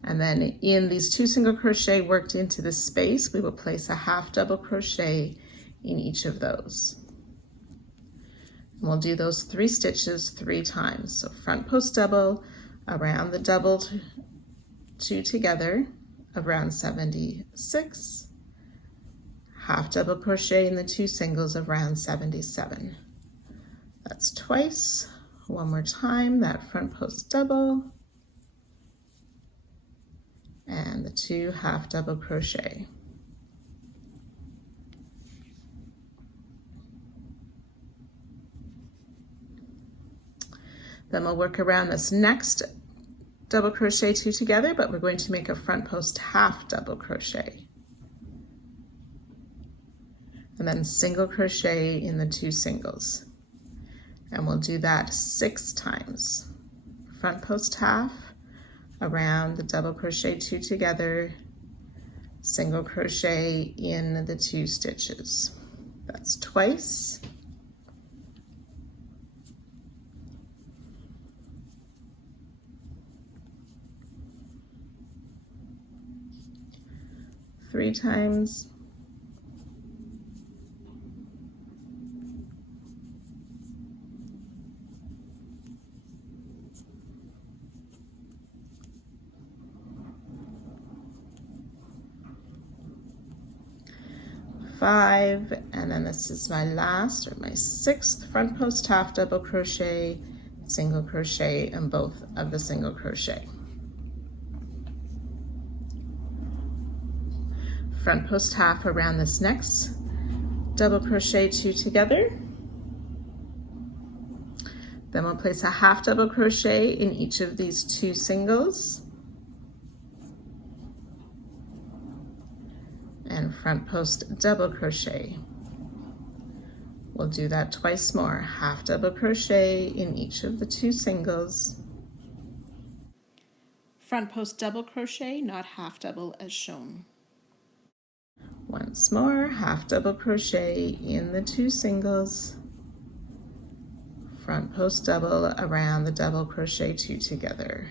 And then in these two single crochet worked into the space, we will place a half double crochet in each of those. And we'll do those 3 stitches 3 times. So front post double around the double two together of round 76, half double crochet in the 2 singles of round 77. That's twice. One more time, that front post double and the 2 half double crochet. Then we'll work around this next double crochet two together, but we're going to make a front post half double crochet. And then single crochet in the 2 singles. And we'll do that 6 times. Front post half, around the double crochet two together, single crochet in the 2 stitches. That's twice. Three times. Five, and then this is my last or my 6th front post half double crochet, single crochet in both of the single crochet. Front post half around this next double crochet two together. Then we'll place a half double crochet in each of these 2 singles. And front post double crochet. We'll do that twice more, half double crochet in each of the 2 singles. Front post double crochet, not half double as shown. Once more, half double crochet in the 2 singles, front post double around the double crochet two together.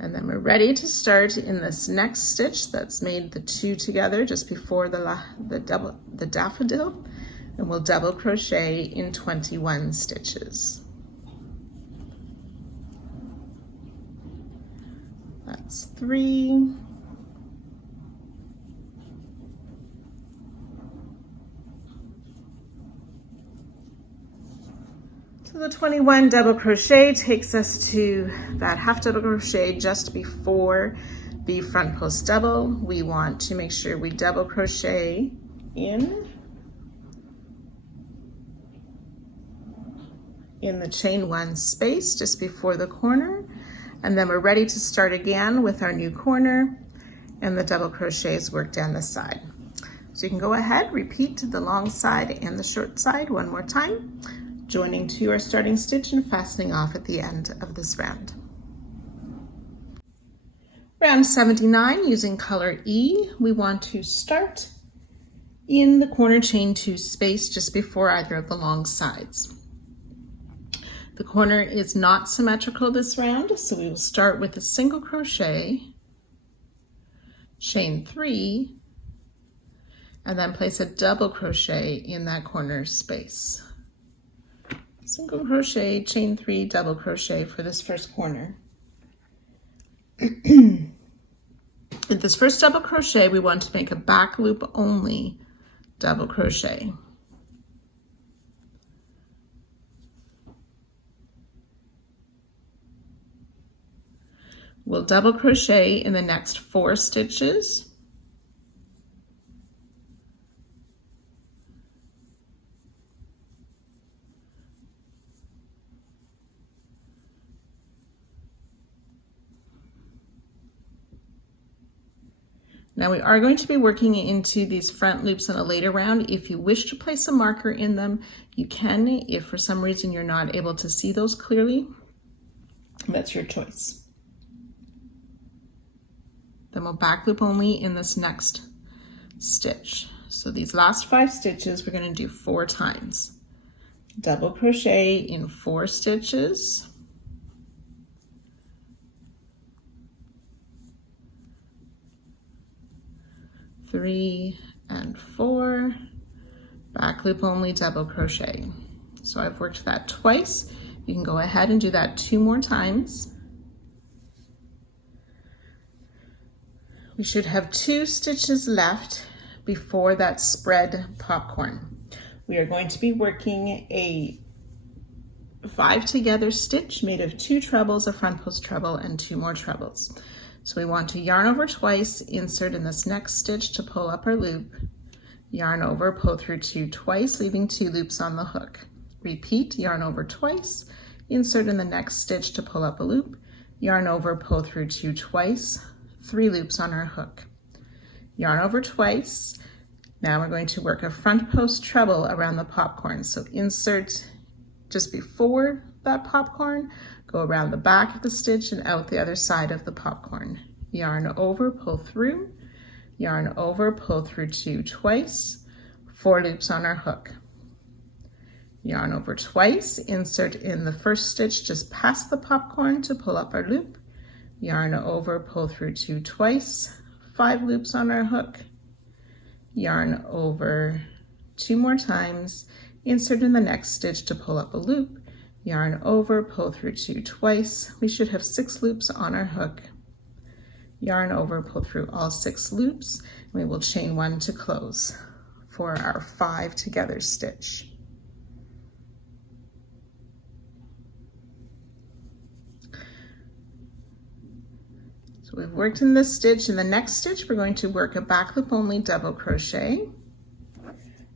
And then we're ready to start in this next stitch that's made the 2 together just before the daffodil. And we'll double crochet in 21 stitches. That's 3. So the 21 double crochet takes us to that half double crochet just before the front post double. We want to make sure we double crochet in the chain 1 space just before the corner, and then we're ready to start again with our new corner and the double crochets work down the side. So you can go ahead, repeat the long side and the short side one more time, joining to our starting stitch and fastening off at the end of this round. Round 79, using color E, we want to start in the corner chain 2 space just before either of the long sides. The corner is not symmetrical this round, so we will start with a single crochet, chain 3, and then place a double crochet in that corner space. Single crochet, chain 3, double crochet for this first corner. With this first double crochet, we want to make a back loop only double crochet. We'll double crochet in the next 4 stitches. Now we are going to be working into these front loops in a later round. If you wish to place a marker in them, you can. If for some reason you're not able to see those clearly, that's your choice. Then we'll back loop only in this next stitch. So these last 5 stitches, we're going to do 4 times. Double crochet in 4 stitches. Three and 4, back loop only double crochet. So I've worked that twice. You can go ahead and do that 2 more times. We should have 2 stitches left before that spread popcorn. We are going to be working a 5 together stitch made of 2 trebles, a front post treble, and 2 more trebles. So we want to yarn over twice, insert in this next stitch to pull up our loop, yarn over, pull through 2 twice, leaving 2 loops on the hook. Repeat, yarn over twice, insert in the next stitch to pull up a loop, yarn over, pull through 2 twice, 3 loops on our hook. Yarn over twice. Now we're going to work a front post treble around the popcorn. So insert just before that popcorn, go around the back of the stitch and out the other side of the popcorn. Yarn over, pull through, yarn over, pull through 2 twice, 4 loops on our hook. Yarn over twice, insert in the first stitch just past the popcorn to pull up our loop, yarn over, pull through 2 twice, 5 loops on our hook, yarn over 2 more times, insert in the next stitch to pull up a loop, yarn over, pull through 2 twice. We should have 6 loops on our hook. Yarn over, pull through all 6 loops. And we will chain 1 to close for our 5 together stitch. So we've worked in this stitch. In the next stitch, we're going to work a back loop only double crochet,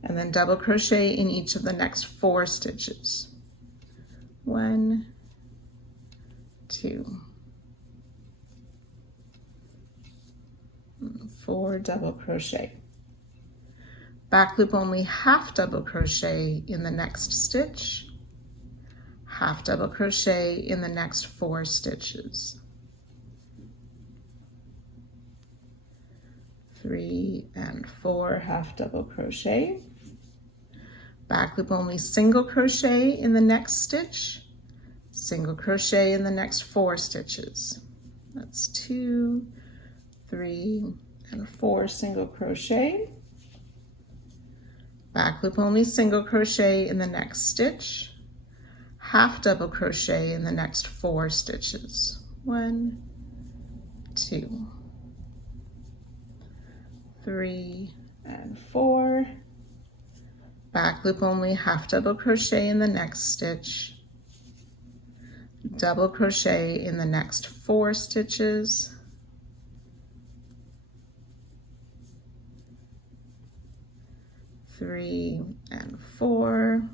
and then double crochet in each of the next 4 stitches. 1, 2, 4 double crochet. Back loop only half double crochet in the next stitch, half double crochet in the next 4 stitches. 3 and 4 half double crochet. Back loop only single crochet in the next stitch, single crochet in the next 4 stitches. That's 2, 3, and 4 single crochet. Back loop only single crochet in the next stitch, half double crochet in the next 4 stitches. 1, 2, 3, and 4. Back loop only half double crochet in the next stitch, double crochet in the next 4 stitches, 3 and 4.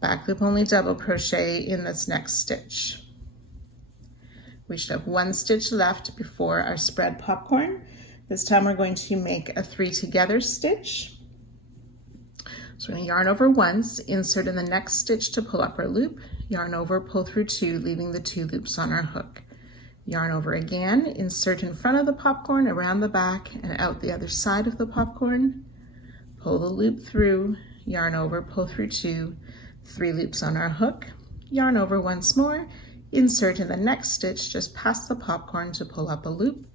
Back loop only double crochet in this next stitch. We should have 1 stitch left before our spread popcorn. This time we're going to make a 3 together stitch. So we're going to yarn over once, insert in the next stitch to pull up our loop, yarn over, pull through 2, leaving the 2 loops on our hook. Yarn over again, insert in front of the popcorn, around the back, and out the other side of the popcorn. Pull the loop through, yarn over, pull through 2, 3 loops on our hook. Yarn over once more, insert in the next stitch just past the popcorn to pull up a loop.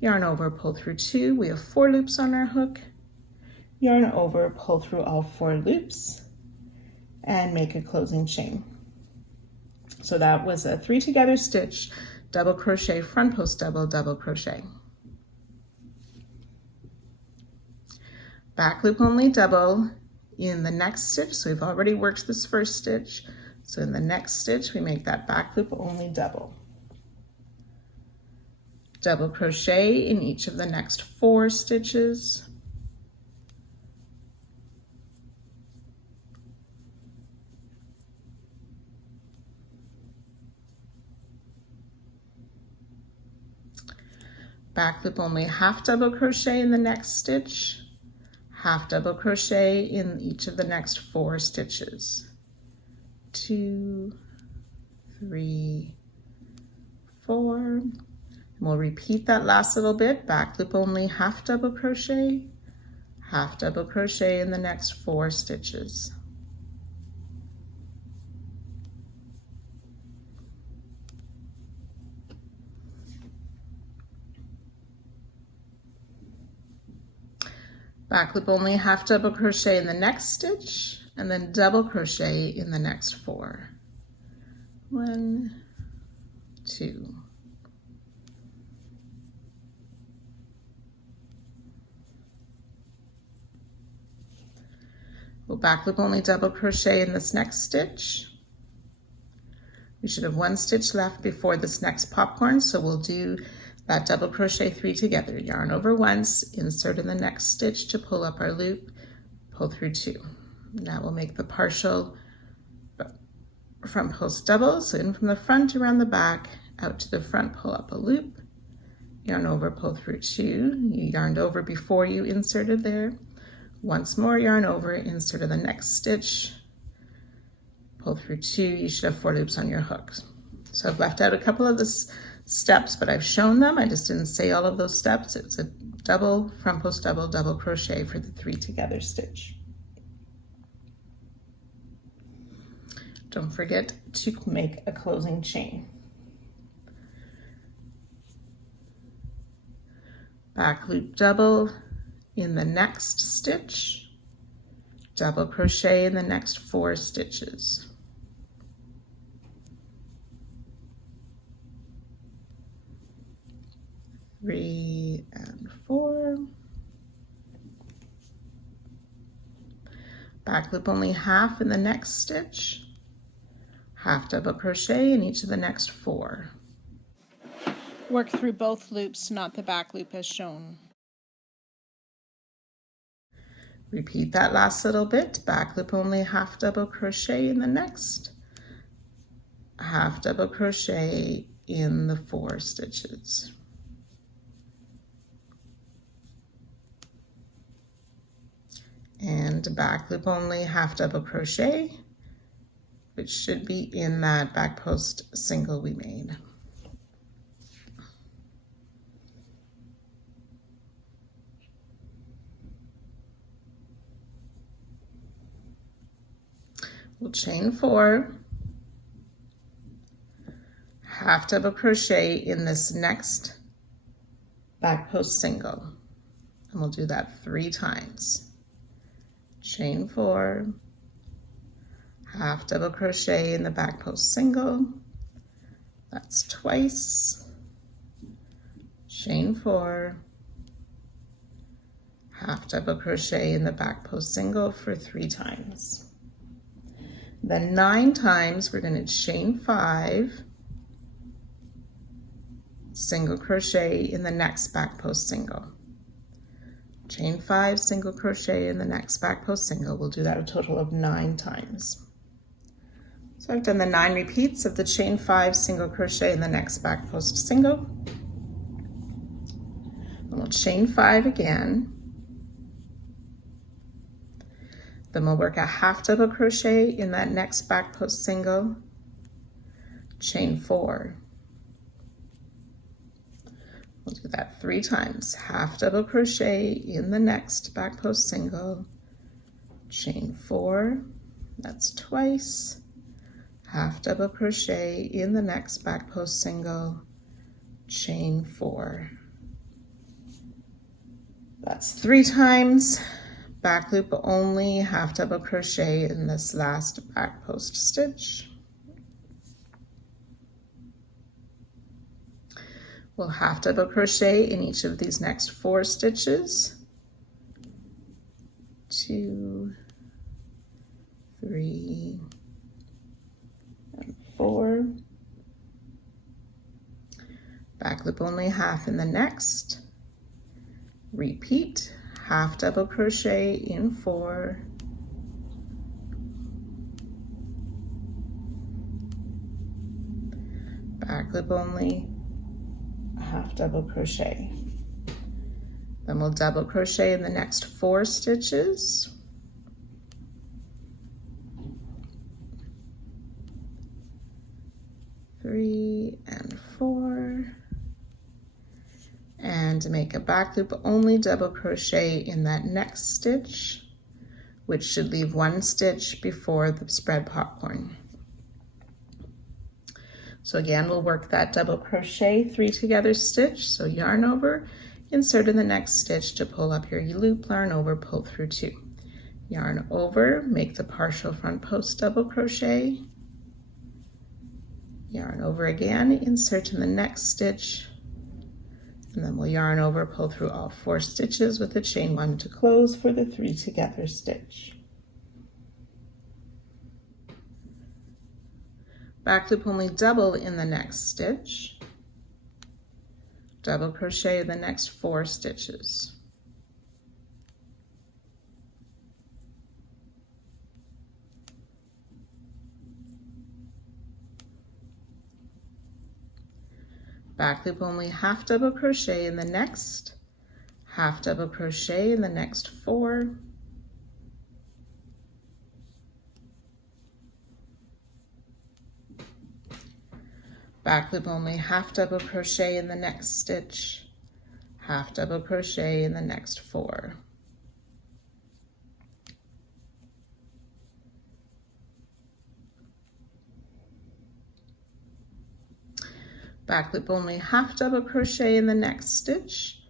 Yarn over, pull through 2, we have 4 loops on our hook. Yarn over, pull through all 4 loops, and make a closing chain. So that was a 3 together stitch, double crochet, front post double, double crochet. Back loop only double in the next stitch, so we've already worked this first stitch. So in the next stitch, we make that back loop only double. Double crochet in each of the next 4 stitches. Back loop only half double crochet in the next stitch, half double crochet in each of the next 4 stitches. 2, 3, 4. And we'll repeat that last little bit. Back loop only half double crochet in the next 4 stitches. Back loop only half double crochet in the next stitch, and then double crochet in the next 4. 1, 2. We'll back loop only double crochet in this next stitch. We should have 1 stitch left before this next popcorn, so we'll do that double crochet 3 together. Yarn over once, insert in the next stitch to pull up our loop, pull through 2. Now we'll make the partial front post double, so in from the front, around the back, out to the front, pull up a loop, yarn over, pull through 2. You yarned over before you inserted there. Once more, yarn over, insert in the next stitch, pull through 2. You should have 4 loops on your hooks. So I've left out a couple of the steps, but I've shown them. I just didn't say all of those steps. It's a double, front post double, double crochet for the 3 together stitch. Don't forget to make a closing chain. Back loop double in the next stitch, double crochet in the next 4 stitches. Three and 4. Back loop only half in the next stitch, half double crochet in each of the next 4. Work through both loops, not the back loop as shown. Repeat that last little bit. Back loop only half double crochet in the next, half double crochet in the 4 stitches. And back loop only half double crochet, which should be in that back post single we made. We'll chain 4, half double crochet in this next back post single, and we'll do that 3 times. Chain 4, half double crochet in the back post single, that's twice, chain 4, half double crochet in the back post single for 3 times. Then 9 times we're going to chain 5, single crochet in the next back post single. Chain 5, single crochet in the next back post single. We'll do that a total of 9 times. So I've done the 9 repeats of the chain 5, single crochet in the next back post single. And we'll chain 5 again. Then we'll work a half double crochet in that next back post single, chain 4. We'll do that 3 times. Half double crochet in the next back post single, chain 4, that's twice. Half double crochet in the next back post single, chain 4. That's 3 times. Back loop only, half double crochet in this last back post stitch. We'll half double crochet in each of these next 4 stitches. 2, 3, and 4. Back loop only half in the next. Repeat, half double crochet in 4. Back loop only, half double crochet. Then we'll double crochet in the next 4 stitches. 3 and 4. And make a back loop only double crochet in that next stitch, which should leave 1 stitch before the spread popcorn. So again, we'll work that double crochet 3 together stitch. So yarn over, insert in the next stitch to pull up your loop, yarn over, pull through 2. Yarn over, make the partial front post double crochet. Yarn over again, insert in the next stitch, and then we'll yarn over, pull through all 4 stitches with a chain 1 to close for the 3 together stitch. Back loop only double in the next stitch. Double crochet the next 4 stitches. Back loop only half double crochet in the next, half double crochet in the next 4. Back loop only half double crochet in the next stitch, half double crochet in the next 4. Back loop only half double crochet in the next stitch,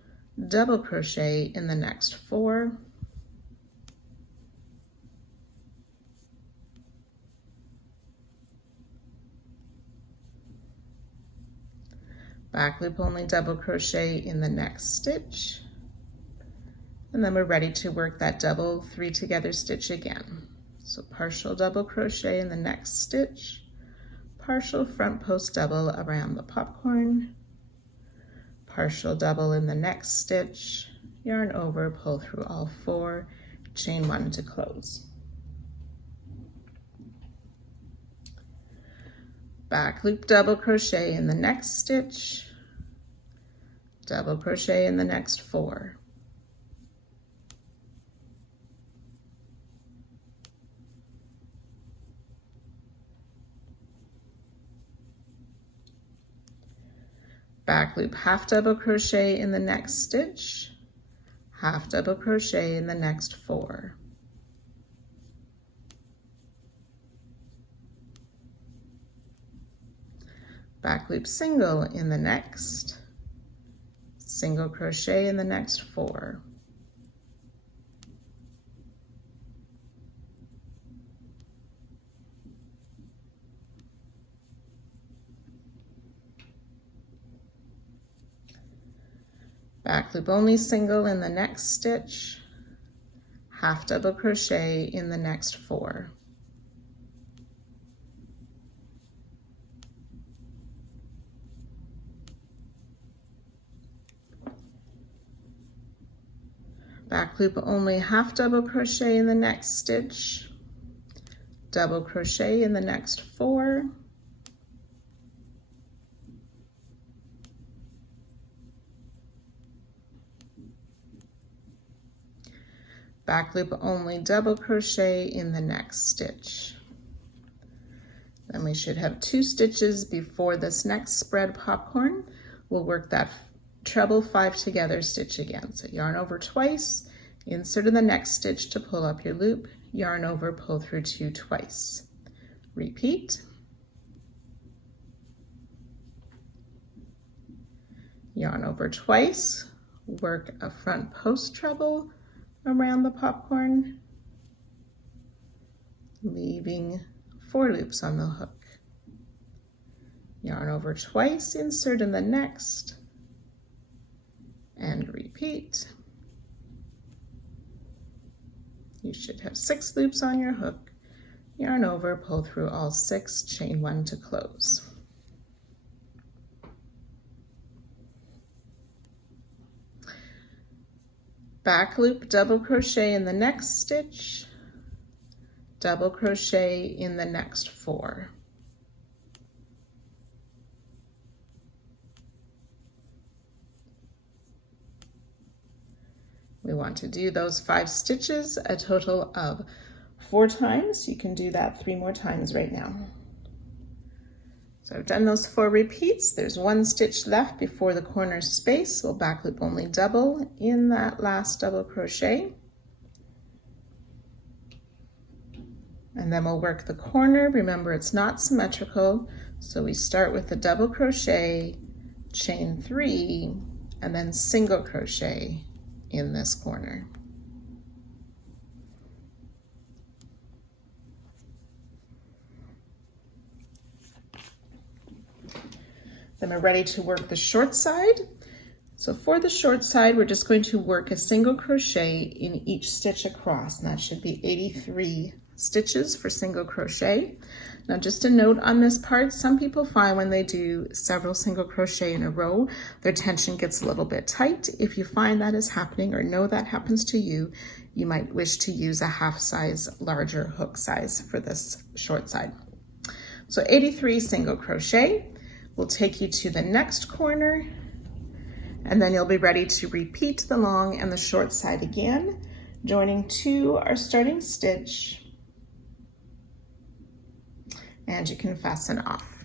double crochet in the next 4. Back loop only double crochet in the next stitch, and then we're ready to work that double 3 together stitch again. So partial double crochet in the next stitch, partial front post double around the popcorn, partial double in the next stitch, yarn over, pull through all 4, chain 1 to close. Back loop double crochet in the next stitch, double crochet in the next 4. Back loop half double crochet in the next stitch, half double crochet in the next 4. Back loop single in the next, single crochet in the next 4. Back loop only single in the next stitch, half double crochet in the next 4. Back loop only half double crochet in the next stitch, double crochet in the next 4. back loop only double crochet in the next stitch. Then we should have 2 stitches before this next spread popcorn. We'll work that treble 5 together stitch again. So yarn over twice, insert in the next stitch to pull up your loop, yarn over, pull through 2 twice. Repeat. Yarn over twice, work a front post treble around the popcorn, leaving 4 loops on the hook. Yarn over twice, insert in the next, and repeat. You should have 6 loops on your hook. Yarn over, pull through all 6, chain 1 to close. Back loop double crochet in the next stitch, double crochet in the next 4. We want to do those 5 stitches a total of 4 times. You can do that 3 more times right now. So I've done those 4 repeats. There's 1 stitch left before the corner space. We'll back loop only double in that last double crochet. And then we'll work the corner. Remember, it's not symmetrical. So we start with the double crochet, chain 3, and then single crochet in this corner. Then we're ready to work the short side. So for the short side, we're just going to work a single crochet in each stitch across, and that should be 83 stitches for single crochet. Now just a note on this part, some people find when they do several single crochet in a row, their tension gets a little bit tight. If you find that is happening or know that happens to you, you might wish to use a half size larger hook size for this short side. So 83 single crochet will take you to the next corner, and then you'll be ready to repeat the long and the short side again, joining to our starting stitch, and you can fasten off.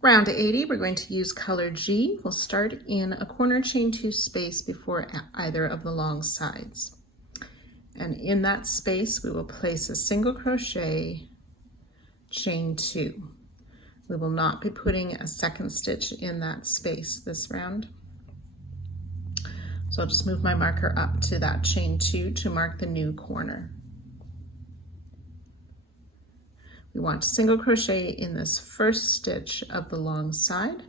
Round 80, we're going to use color G. We'll start in a corner chain 2 space before either of the long sides. And in that space, we will place a single crochet, chain 2. We will not be putting a second stitch in that space this round. So I'll just move my marker up to that chain 2 to mark the new corner. We want to single crochet in this first stitch of the long side.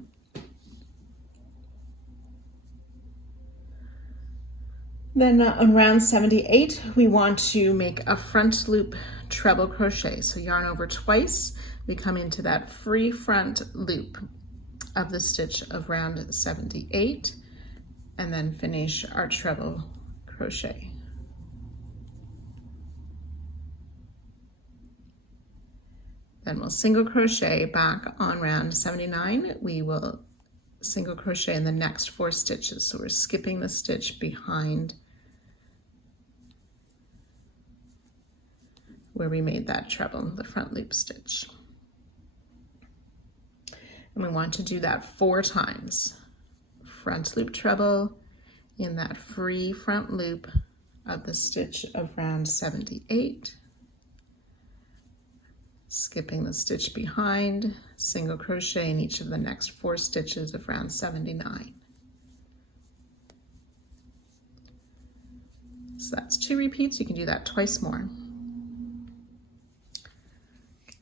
Then on round 78, we want to make a front loop treble crochet. So yarn over twice, we come into that free front loop of the stitch of round 78, and then finish our treble crochet. Then we'll single crochet back on round 79. We will single crochet in the next 4 stitches. So we're skipping the stitch behind where we made that treble, the front loop stitch. And we want to do that 4 times. Front loop treble in that free front loop of the stitch of round 78. Skipping the stitch behind, single crochet in each of the next 4 stitches of round 79. So that's 2 repeats. You can do that twice more.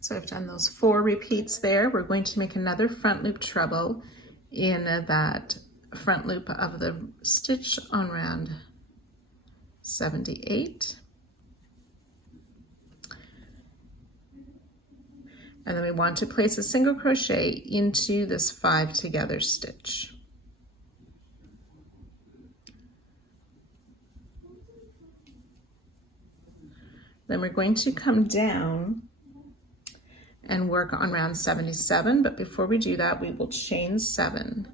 So I've done those 4 repeats there. We're going to make another front loop treble in that front loop of the stitch on round 78. And then we want to place a single crochet into this 5 together stitch. Then we're going to come down and work on round 77, but before we do that, we will chain 7,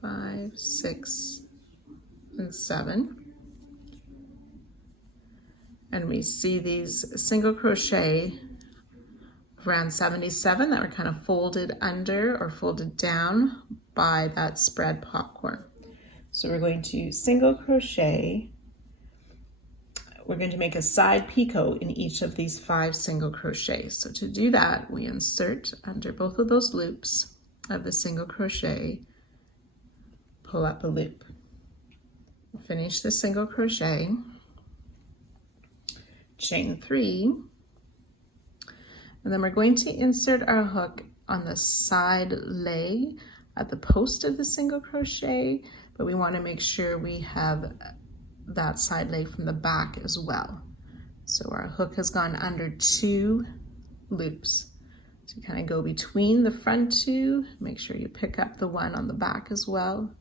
5, 6, and 7. And we see these single crochet round 77 that were kind of folded under or folded down by that spread popcorn. So we're going to single crochet. We're going to make a side picot in each of these 5 single crochets. So to do that, we insert under both of those loops of the single crochet, pull up a loop, finish the single crochet, chain 3, and then we're going to insert our hook on the side leg at the post of the single crochet, but we want to make sure we have that side leg from the back as well. So our hook has gone under 2 loops. So you kind of go between the front 2, make sure you pick up the one on the back as well,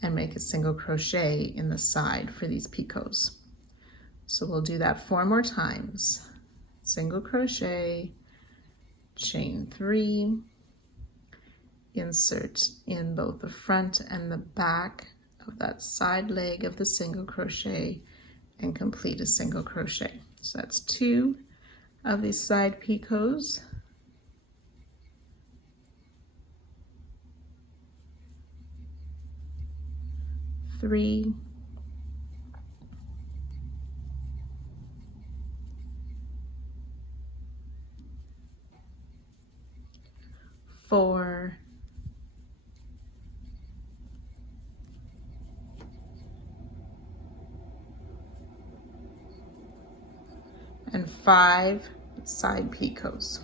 and make a single crochet in the side for these picots. So we'll do that 4 more times. Single crochet, chain 3, insert in both the front and the back of that side leg of the single crochet, and complete a single crochet. So that's 2 of these side picots. 3, 4, 5 side picots.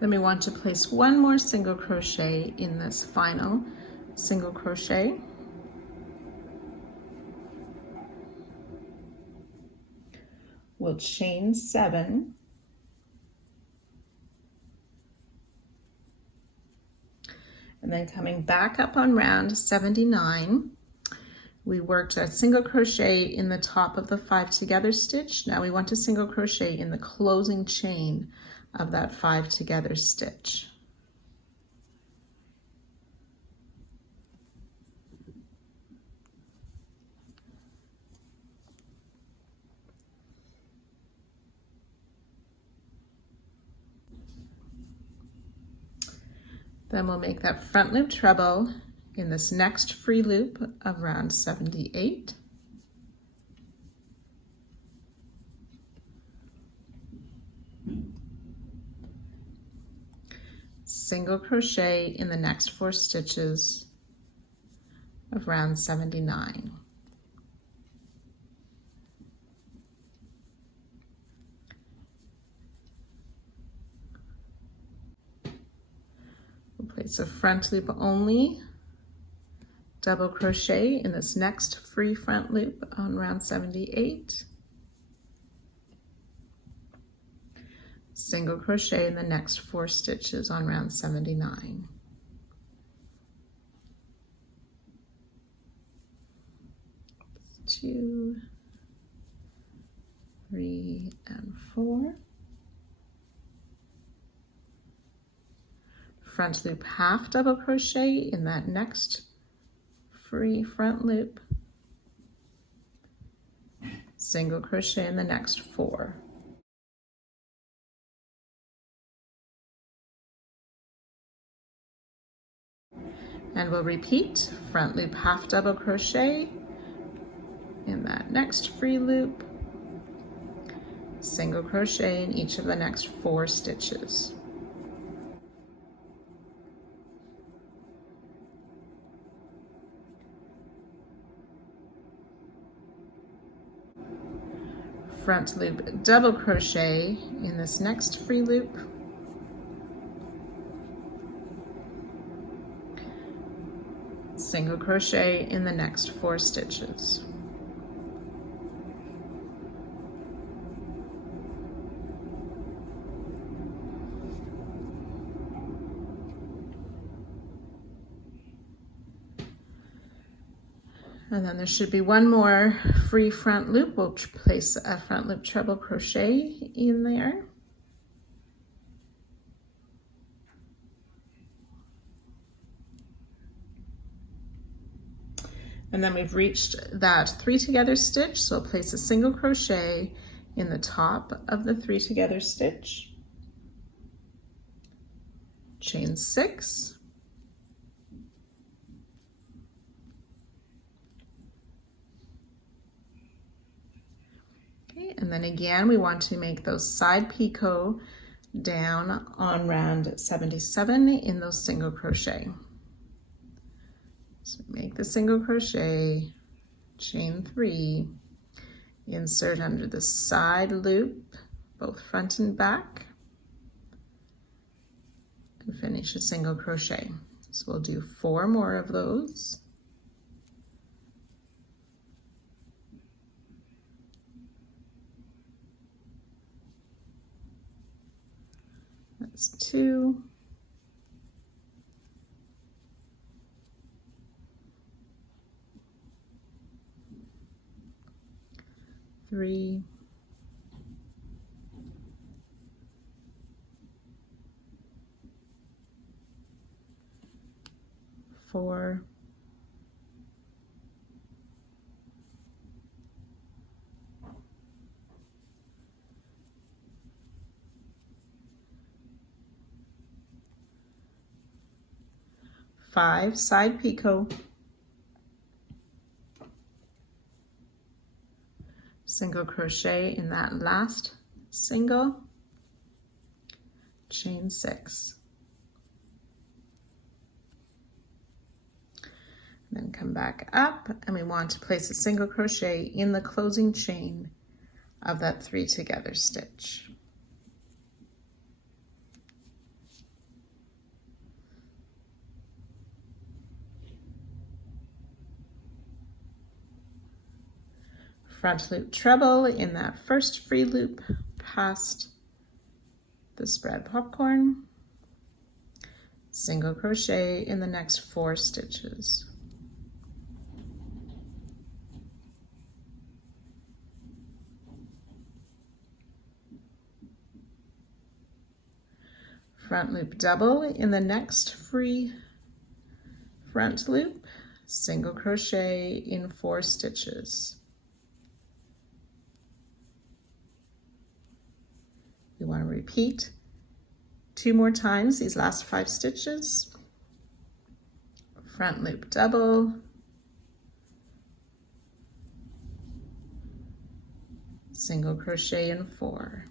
Then we want to place 1 more single crochet in this final single crochet. We'll chain 7, and then coming back up on round 79, we worked a single crochet in the top of the 5 together stitch. Now we want to single crochet in the closing chain of that 5 together stitch. Then we'll make that front loop treble in this next free loop of round 78. Single crochet in the next 4 stitches of round 79. Place a front loop only, double crochet in this next free front loop on round 78, single crochet in the next 4 stitches on round 79. Two, 3, and 4. Front loop half double crochet in that next free front loop, single crochet in the next 4. And we'll repeat front loop half double crochet in that next free loop, single crochet in each of the next 4 stitches. Front loop double crochet in this next free loop, single crochet in the next 4 stitches. And then there should be one more free front loop. We'll place a front loop treble crochet in there. And then we've reached that 3 together stitch, so we'll place a single crochet in the top of the 3 together stitch, chain 6, okay, and then again we want to make those side picot down on round 77 in those single crochet. So make the single crochet, chain 3, insert under the side loop, both front and back, and finish a single crochet. So we'll do 4 more of those. That's 2. 3, 4, 5 side picot, single crochet in that last single, chain 6. Then come back up, and we want to place a single crochet in the closing chain of that 3 together stitch. Front loop treble in that first free loop past the spread popcorn, single crochet in the next 4 stitches. Front loop double in the next free front loop, single crochet in 4 stitches. We want to repeat 2 more times these last 5 stitches. Front loop double, single crochet in 4.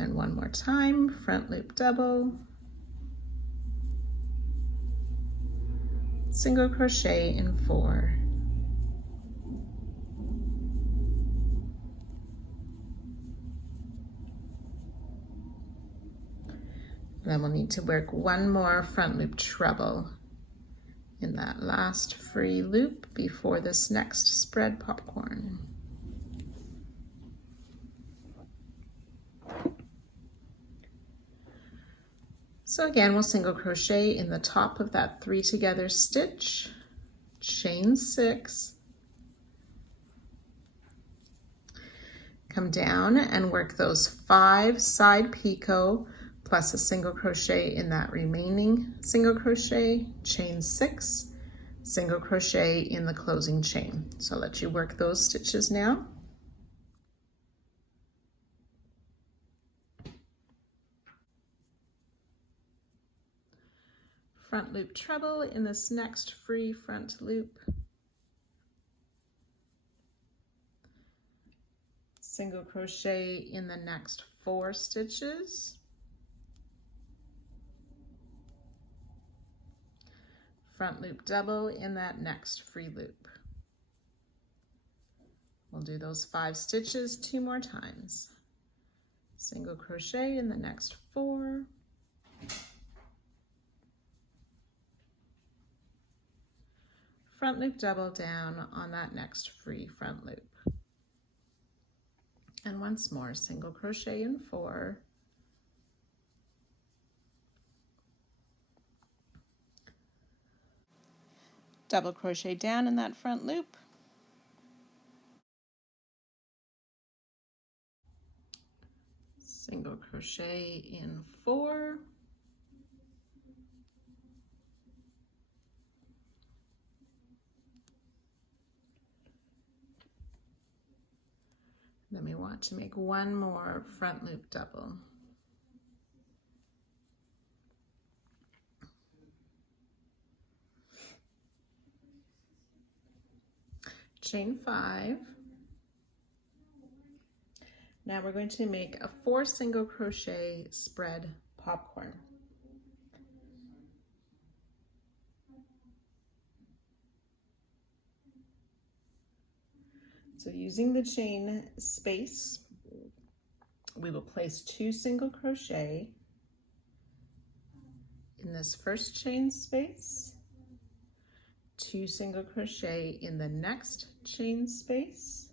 And one more time, front loop double, single crochet in 4. Then we'll need to work one more front loop treble in that last free loop before this next spread popcorn. So again, we'll single crochet in the top of that 3 together stitch, chain 6, come down and work those 5 side picot plus a single crochet in that remaining single crochet, chain 6, single crochet in the closing chain. So I'll let you work those stitches now. Front loop treble in this next free front loop, single crochet in the next 4 stitches, front loop double in that next free loop. We'll do those 5 stitches 2 more times. Single crochet in the next 4, front loop double down on that next free front loop. And once more, single crochet in 4, double crochet down in that front loop, single crochet in 4, then we want to make one more front loop double. Chain 5. Now we're going to make a 4 single crochet spread popcorn. So using the chain space, we will place 2 single crochet in this first chain space, 2 single crochet in the next chain space.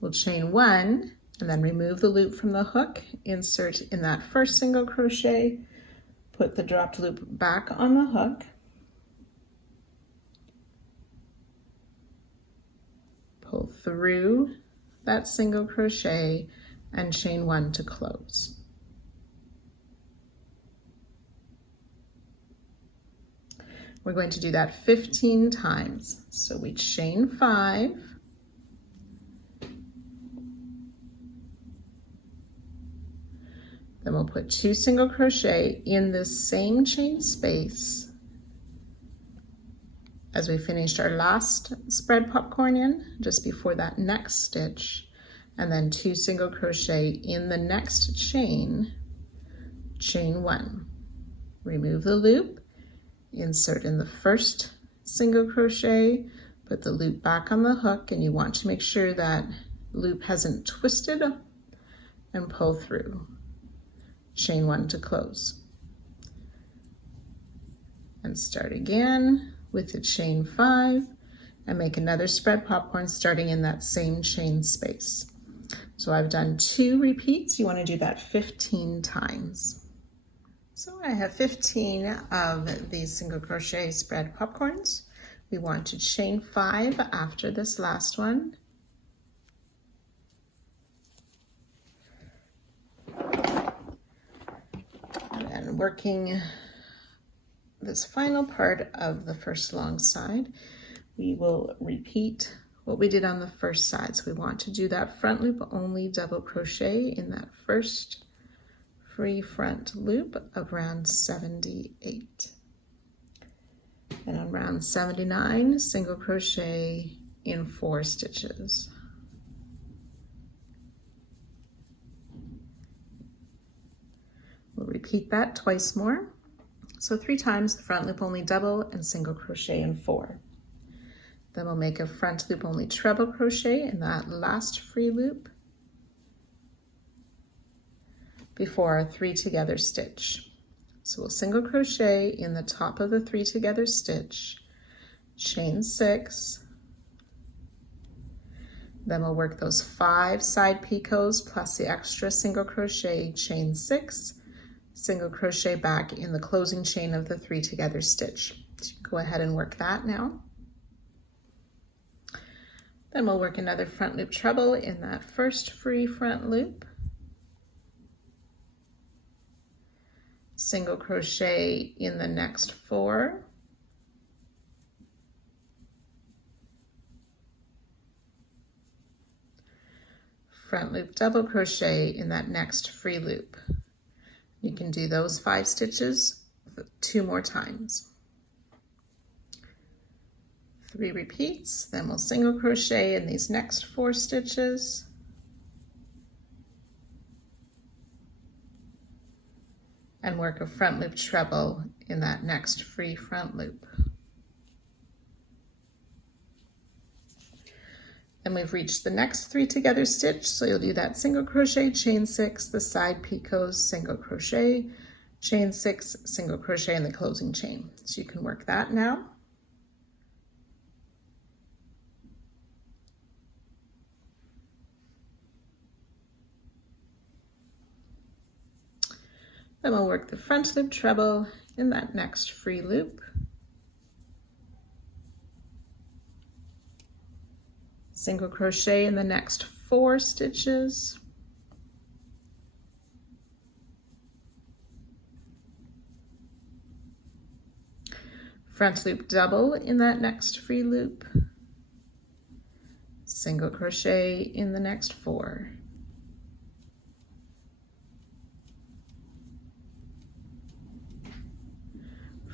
We'll chain 1 and then remove the loop from the hook, insert in that first single crochet, put the dropped loop back on the hook, pull through that single crochet and chain 1 to close. We're going to do that 15 times. So we chain 5, then we'll put 2 single crochet in this same chain space as we finished our last spread popcorn in, just before that next stitch, and then 2 single crochet in the next chain, chain 1. Remove the loop, insert in the first single crochet, put the loop back on the hook, and you want to make sure that loop hasn't twisted, and pull through. Chain 1 to close. And start again with the chain 5 and make another spread popcorn starting in that same chain space. So I've done 2 repeats. You want to do that 15 times. So I have 15 of these single crochet spread popcorns. We want to chain 5 after this last one. And working this final part of the first long side, we will repeat what we did on the first side. So we want to do that front loop only double crochet in that first free front loop of round 78. And on round 79, single crochet in 4 stitches. We'll repeat that twice more. So 3 times the front loop only double and single crochet in 4. Then we'll make a front loop only treble crochet in that last free loop before our 3 together stitch. So we'll single crochet in the top of the 3 together stitch, chain 6, then we'll work those 5 side picots plus the extra single crochet, chain 6, single crochet back in the closing chain of the 3 together stitch. So go ahead and work that now. Then we'll work another front loop treble in that first free front loop, single crochet in the next 4, front loop double crochet in that next free loop. You can do those 5 stitches 2 more times. 3 repeats, then we'll single crochet in these next 4 stitches, and work a front loop treble in that next free front loop. And we've reached the next 3 together stitch, so you'll do that single crochet, chain 6, the side picots, single crochet, chain 6, single crochet in the closing chain. So you can work that now. Then we'll work the front loop treble in that next free loop. Single crochet in the next 4 stitches. Front loop double in that next free loop. Single crochet in the next 4.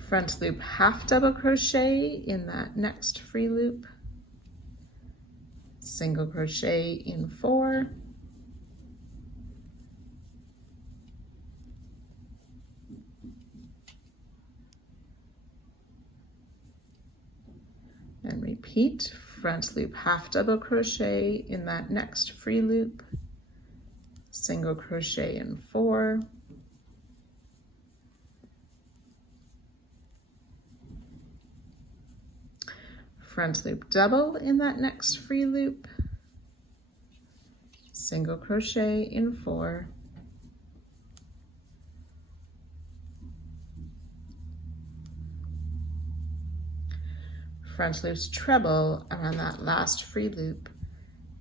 Front loop half double crochet in that next free loop. Single crochet in 4. And repeat, front loop half double crochet in that next free loop. Single crochet in 4. Front loop double in that next free loop. Single crochet in 4. Front loops treble around that last free loop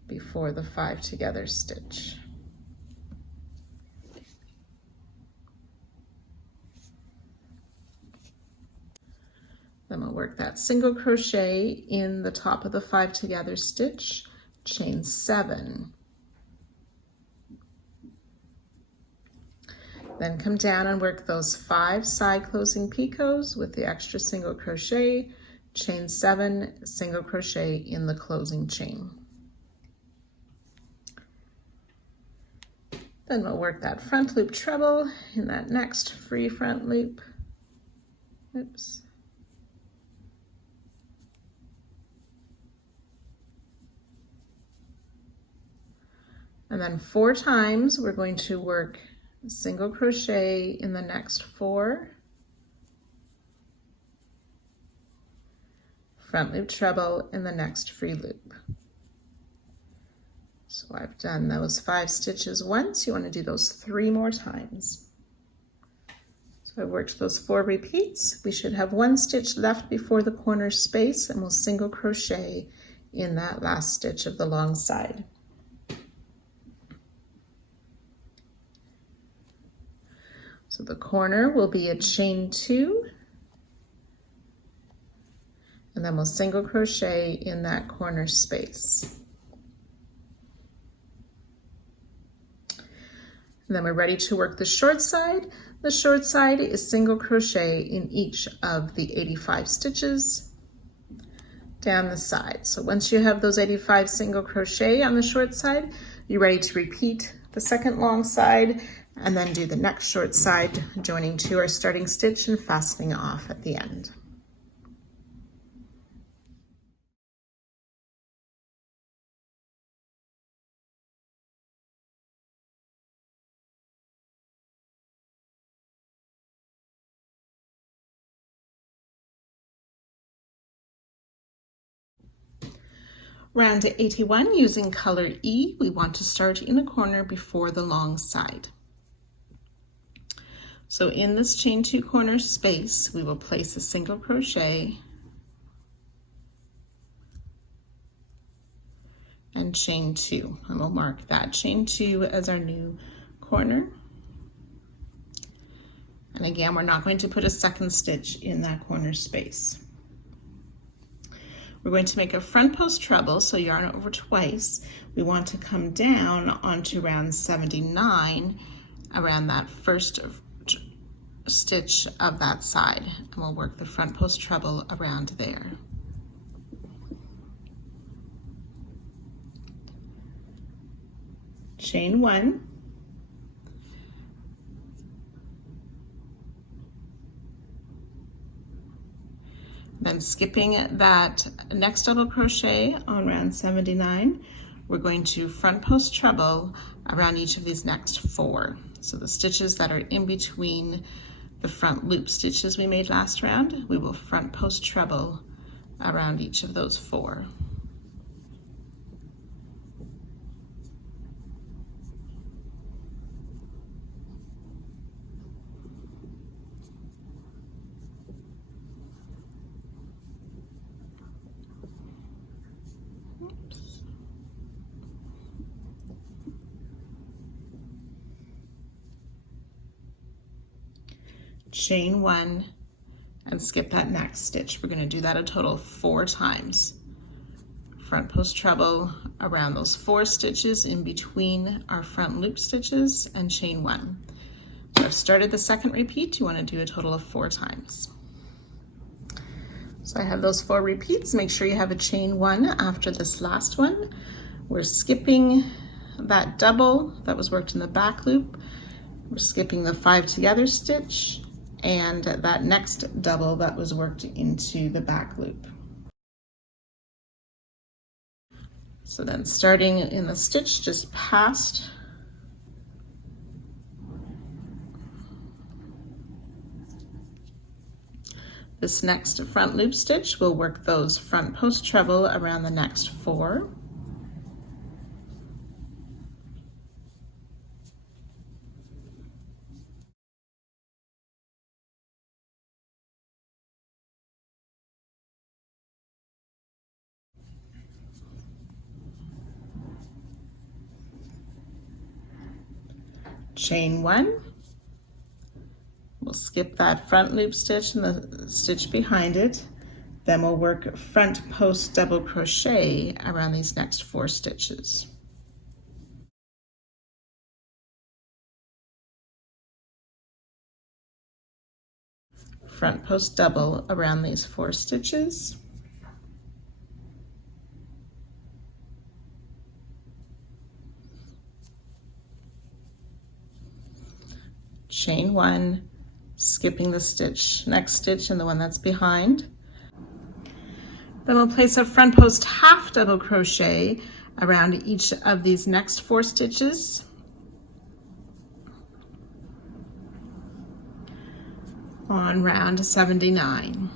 before the 5 together stitch. Then we'll work that single crochet in the top of the 5 together stitch, chain 7. Then come down and work those 5 side closing picots with the extra single crochet, chain 7, single crochet in the closing chain. Then we'll work that front loop treble in that next free front loop. Oops. And then 4 times we're going to work single crochet in the next 4, front loop treble in the next free loop. So I've done those 5 stitches once. You want to do those 3 more times. So I worked those 4 repeats. We should have 1 stitch left before the corner space, and we'll single crochet in that last stitch of the long side. So the corner will be a chain 2, and then we'll single crochet in that corner space. And then we're ready to work the short side. The short side is single crochet in each of the 85 stitches down the side. So once you have those 85 single crochet on the short side, you're ready to repeat the second long side and then do the next short side, joining to our starting stitch and fastening off at the end. Round 81, using color E, we want to start in the corner before the long side. So in this chain 2 corner space, we will place a single crochet and chain 2, and we'll mark that chain 2 as our new corner. And again, we're not going to put a second stitch in that corner space. We're going to make a front post treble, so yarn over twice. We want to come down onto round 79 around that first stitch of that side, and we'll work the front post treble around there. Chain 1, then skipping that next double crochet on round 79, we're going to front post treble around each of these next 4. So the stitches that are in between the front loop stitches we made last round, we will front post treble around each of those 4. chain 1, and skip that next stitch. We're going to do that a total of 4 times. Front post treble around those 4 stitches in between our front loop stitches and chain 1. So I've started the second repeat. You want to do a total of 4 times. So I have those 4 repeats. Make sure you have a chain 1 after this last one. We're skipping that double that was worked in the back loop. We're skipping the 5 together stitch and that next double that was worked into the back loop. So then starting in the stitch just past this next front loop stitch, we'll work those front post treble around the next 4. Chain 1, we'll skip that front loop stitch and the stitch behind it, then we'll work front post double crochet around these next 4 stitches. Front post double around these 4 stitches. Chain 1, skipping the stitch, next stitch and the one that's behind. Then we'll place a front post half double crochet around each of these next 4 stitches. On round 79.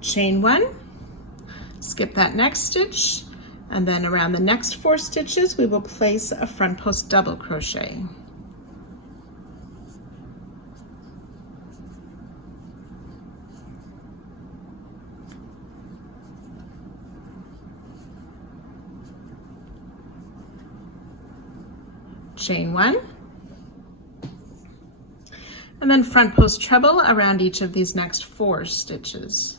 Chain 1, skip that next stitch, and then around the next 4 stitches we will place a front post double crochet. Chain 1, and then front post treble around each of these next 4 stitches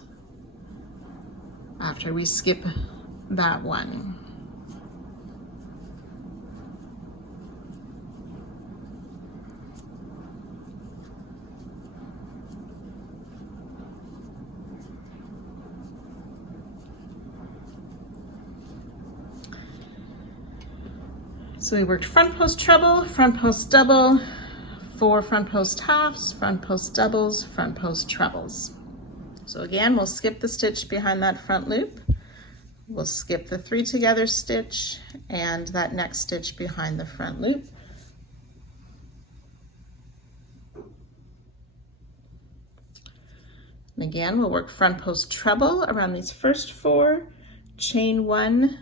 after we skip that one. So we worked front post treble, front post double, 4 front post halves, front post doubles, front post trebles. So again, we'll skip the stitch behind that front loop. We'll skip the 3 together stitch and that next stitch behind the front loop. And again, we'll work front post treble around these first 4, chain 1,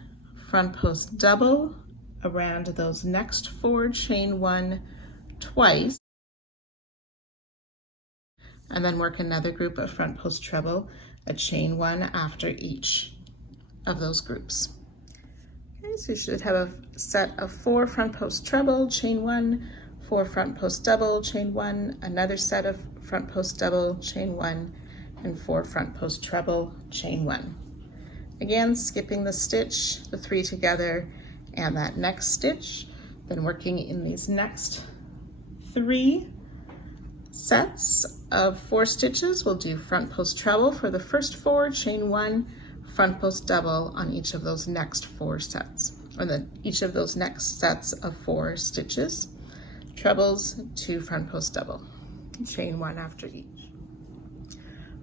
front post double around those next 4, chain 1 twice, and then work another group of front post treble, a chain 1 after each of those groups. Okay, so you should have a set of 4 front post treble, chain 1, 4 front post double, chain 1, another set of front post double, chain 1, and 4 front post treble, chain 1. Again, skipping the stitch, the 3 together, and that next stitch, then working in these next 3 sets of 4 stitches. We'll do front post treble for the first 4, chain 1, front post double on each of those next 4 sets, or then each of those next sets of 4 stitches. Trebles, 2 front post double, chain 1 after each.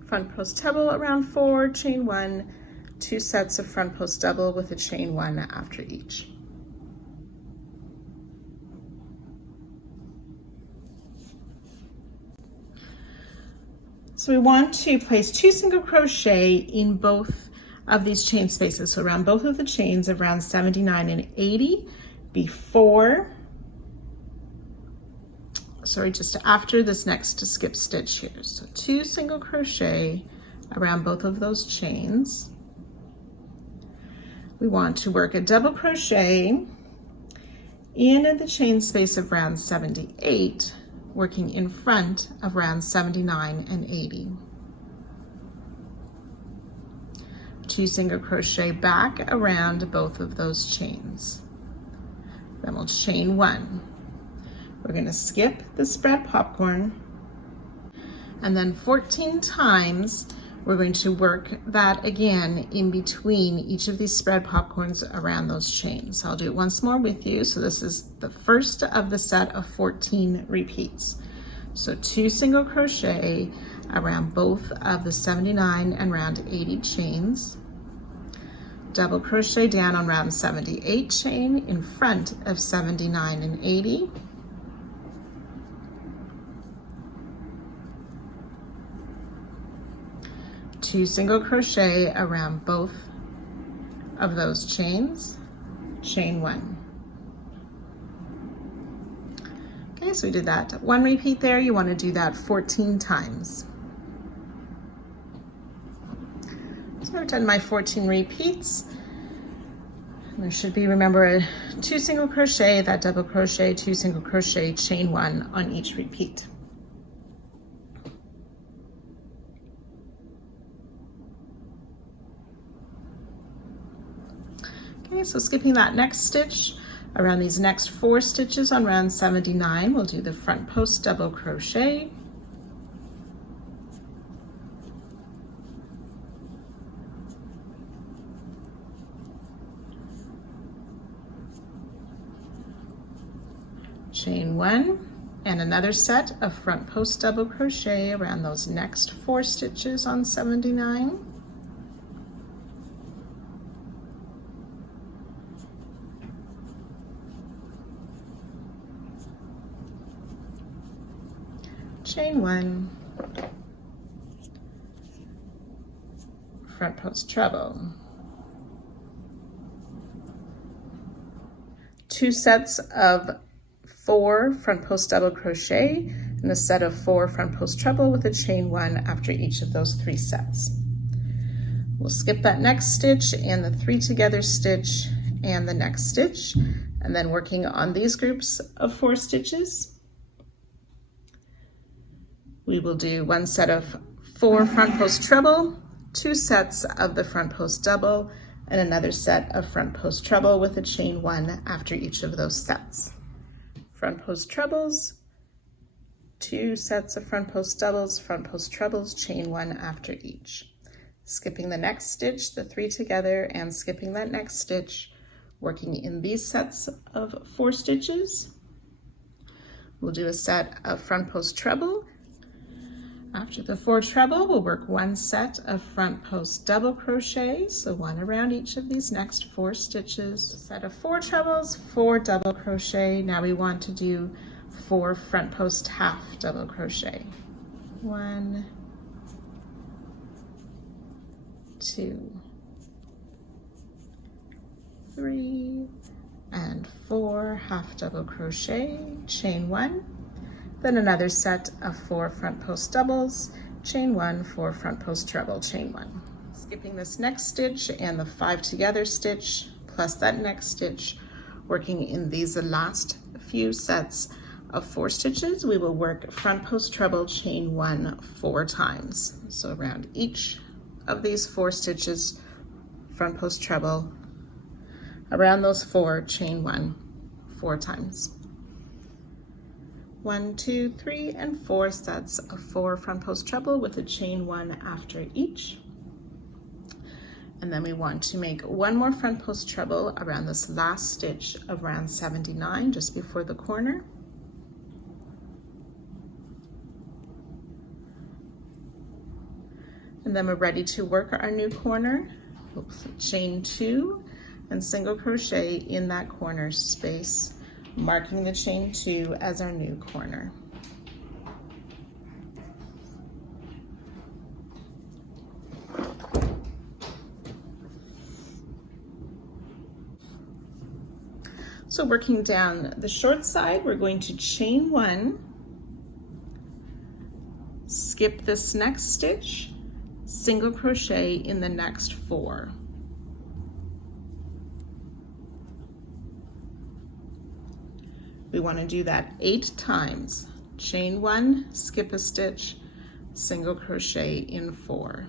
Front post treble around 4, chain 1, 2 sets of front post double with a chain 1 after each. So we want to place 2 single crochet in both of these chain spaces, so around both of the chains around 79 and 80 before, sorry, just after this next skip stitch here. So 2 single crochet around both of those chains. We want to work a double crochet in the chain space of round 78, working in front of rounds 79 and 80. 2 single crochet back around both of those chains. Then we'll chain 1. We're going to skip the spread popcorn, and then 14 times we're going to work that again in between each of these spread popcorns around those chains. I'll do it once more with you. So this is the first of the set of 14 repeats. So 2 single crochet around both of the 79 and round 80 chains, double crochet down on round 78 chain in front of 79 and 80, two single crochet around both of those chains, chain 1. Okay, so we did that 1 repeat there. You want to do that 14 times. So I've done my 14 repeats. There should be, remember, a 2 single crochet, that double crochet, 2 single crochet, chain 1 on each repeat. Okay, so skipping that next stitch, around these next 4 stitches on round 79, we'll do the front post double crochet, chain 1, and another set of front post double crochet around those next 4 stitches on 79. Chain 1, front post treble, 2 sets of 4 front post double crochet and a set of 4 front post treble with a chain 1 after each of those 3 sets. We'll skip that next stitch and the 3 together stitch and the next stitch, and then working on these groups of 4 stitches, we will do 1 set of 4 front post treble, 2 sets of the front post double, and another set of front post treble with a chain 1 after each of those sets. Front post trebles, 2 sets of front post doubles, front post trebles, chain 1 after each. Skipping the next stitch, the 3 together, and skipping that next stitch, working in these sets of 4 stitches. We'll do a set of front post treble. After the 4 treble, we'll work 1 set of front post double crochet, so 1 around each of these next 4 stitches. Set of 4 trebles, 4 double crochet. Now we want to do 4 front post half double crochet. 1, 2, 3, and 4 half double crochet, chain 1. Then another set of 4 front post doubles, chain 1, 4 front post treble, chain 1. Skipping this next stitch and the 5 together stitch plus that next stitch, working in these last few sets of 4 stitches, we will work front post treble, chain 1 4 times. So around each of these 4 stitches, front post treble, around those 4, chain 1 4 times. 1, 2, 3, and 4 sets of 4 front post treble with a chain 1 after each. And then we want to make 1 more front post treble around this last stitch of round 79, just before the corner. And then we're ready to work our new corner. Oops, chain 2 and single crochet in that corner space, marking the chain 2 as our new corner. So working down the short side, we're going to chain 1, skip this next stitch, single crochet in the next 4. We want to do that 8 times. Chain 1, skip a stitch, single crochet in 4.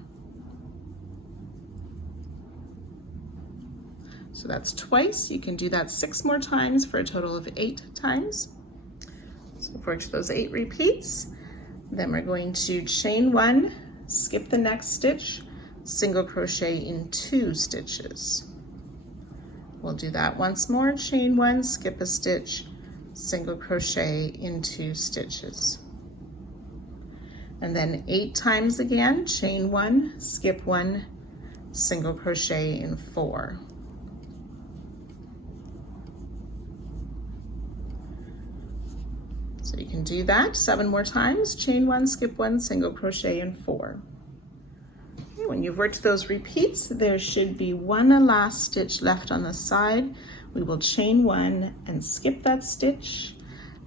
So that's twice. You can do that 6 more times for a total of 8 times. So work those 8 repeats. Then we're going to chain 1, skip the next stitch, single crochet in 2 stitches. We'll do that once more. Chain 1, skip a stitch, single crochet in 2 stitches. And then 8 times again, chain 1, skip 1, single crochet in 4. So you can do that 7 more times, chain 1, skip 1, single crochet in 4. Okay, when you've worked those repeats, there should be 1 last stitch left on the side. We will chain 1 and skip that stitch,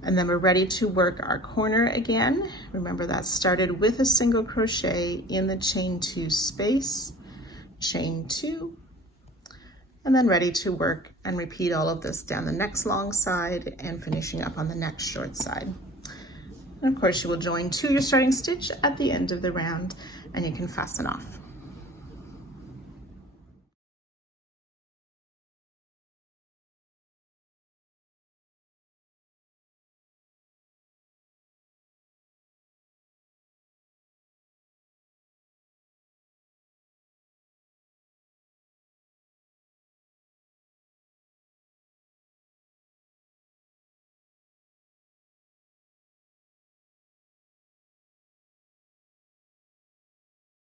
and then we're ready to work our corner again. Remember that started with a single crochet in the chain 2 space, chain 2, and then ready to work and repeat all of this down the next long side and finishing up on the next short side. And of course you will join to your starting stitch at the end of the round and you can fasten off.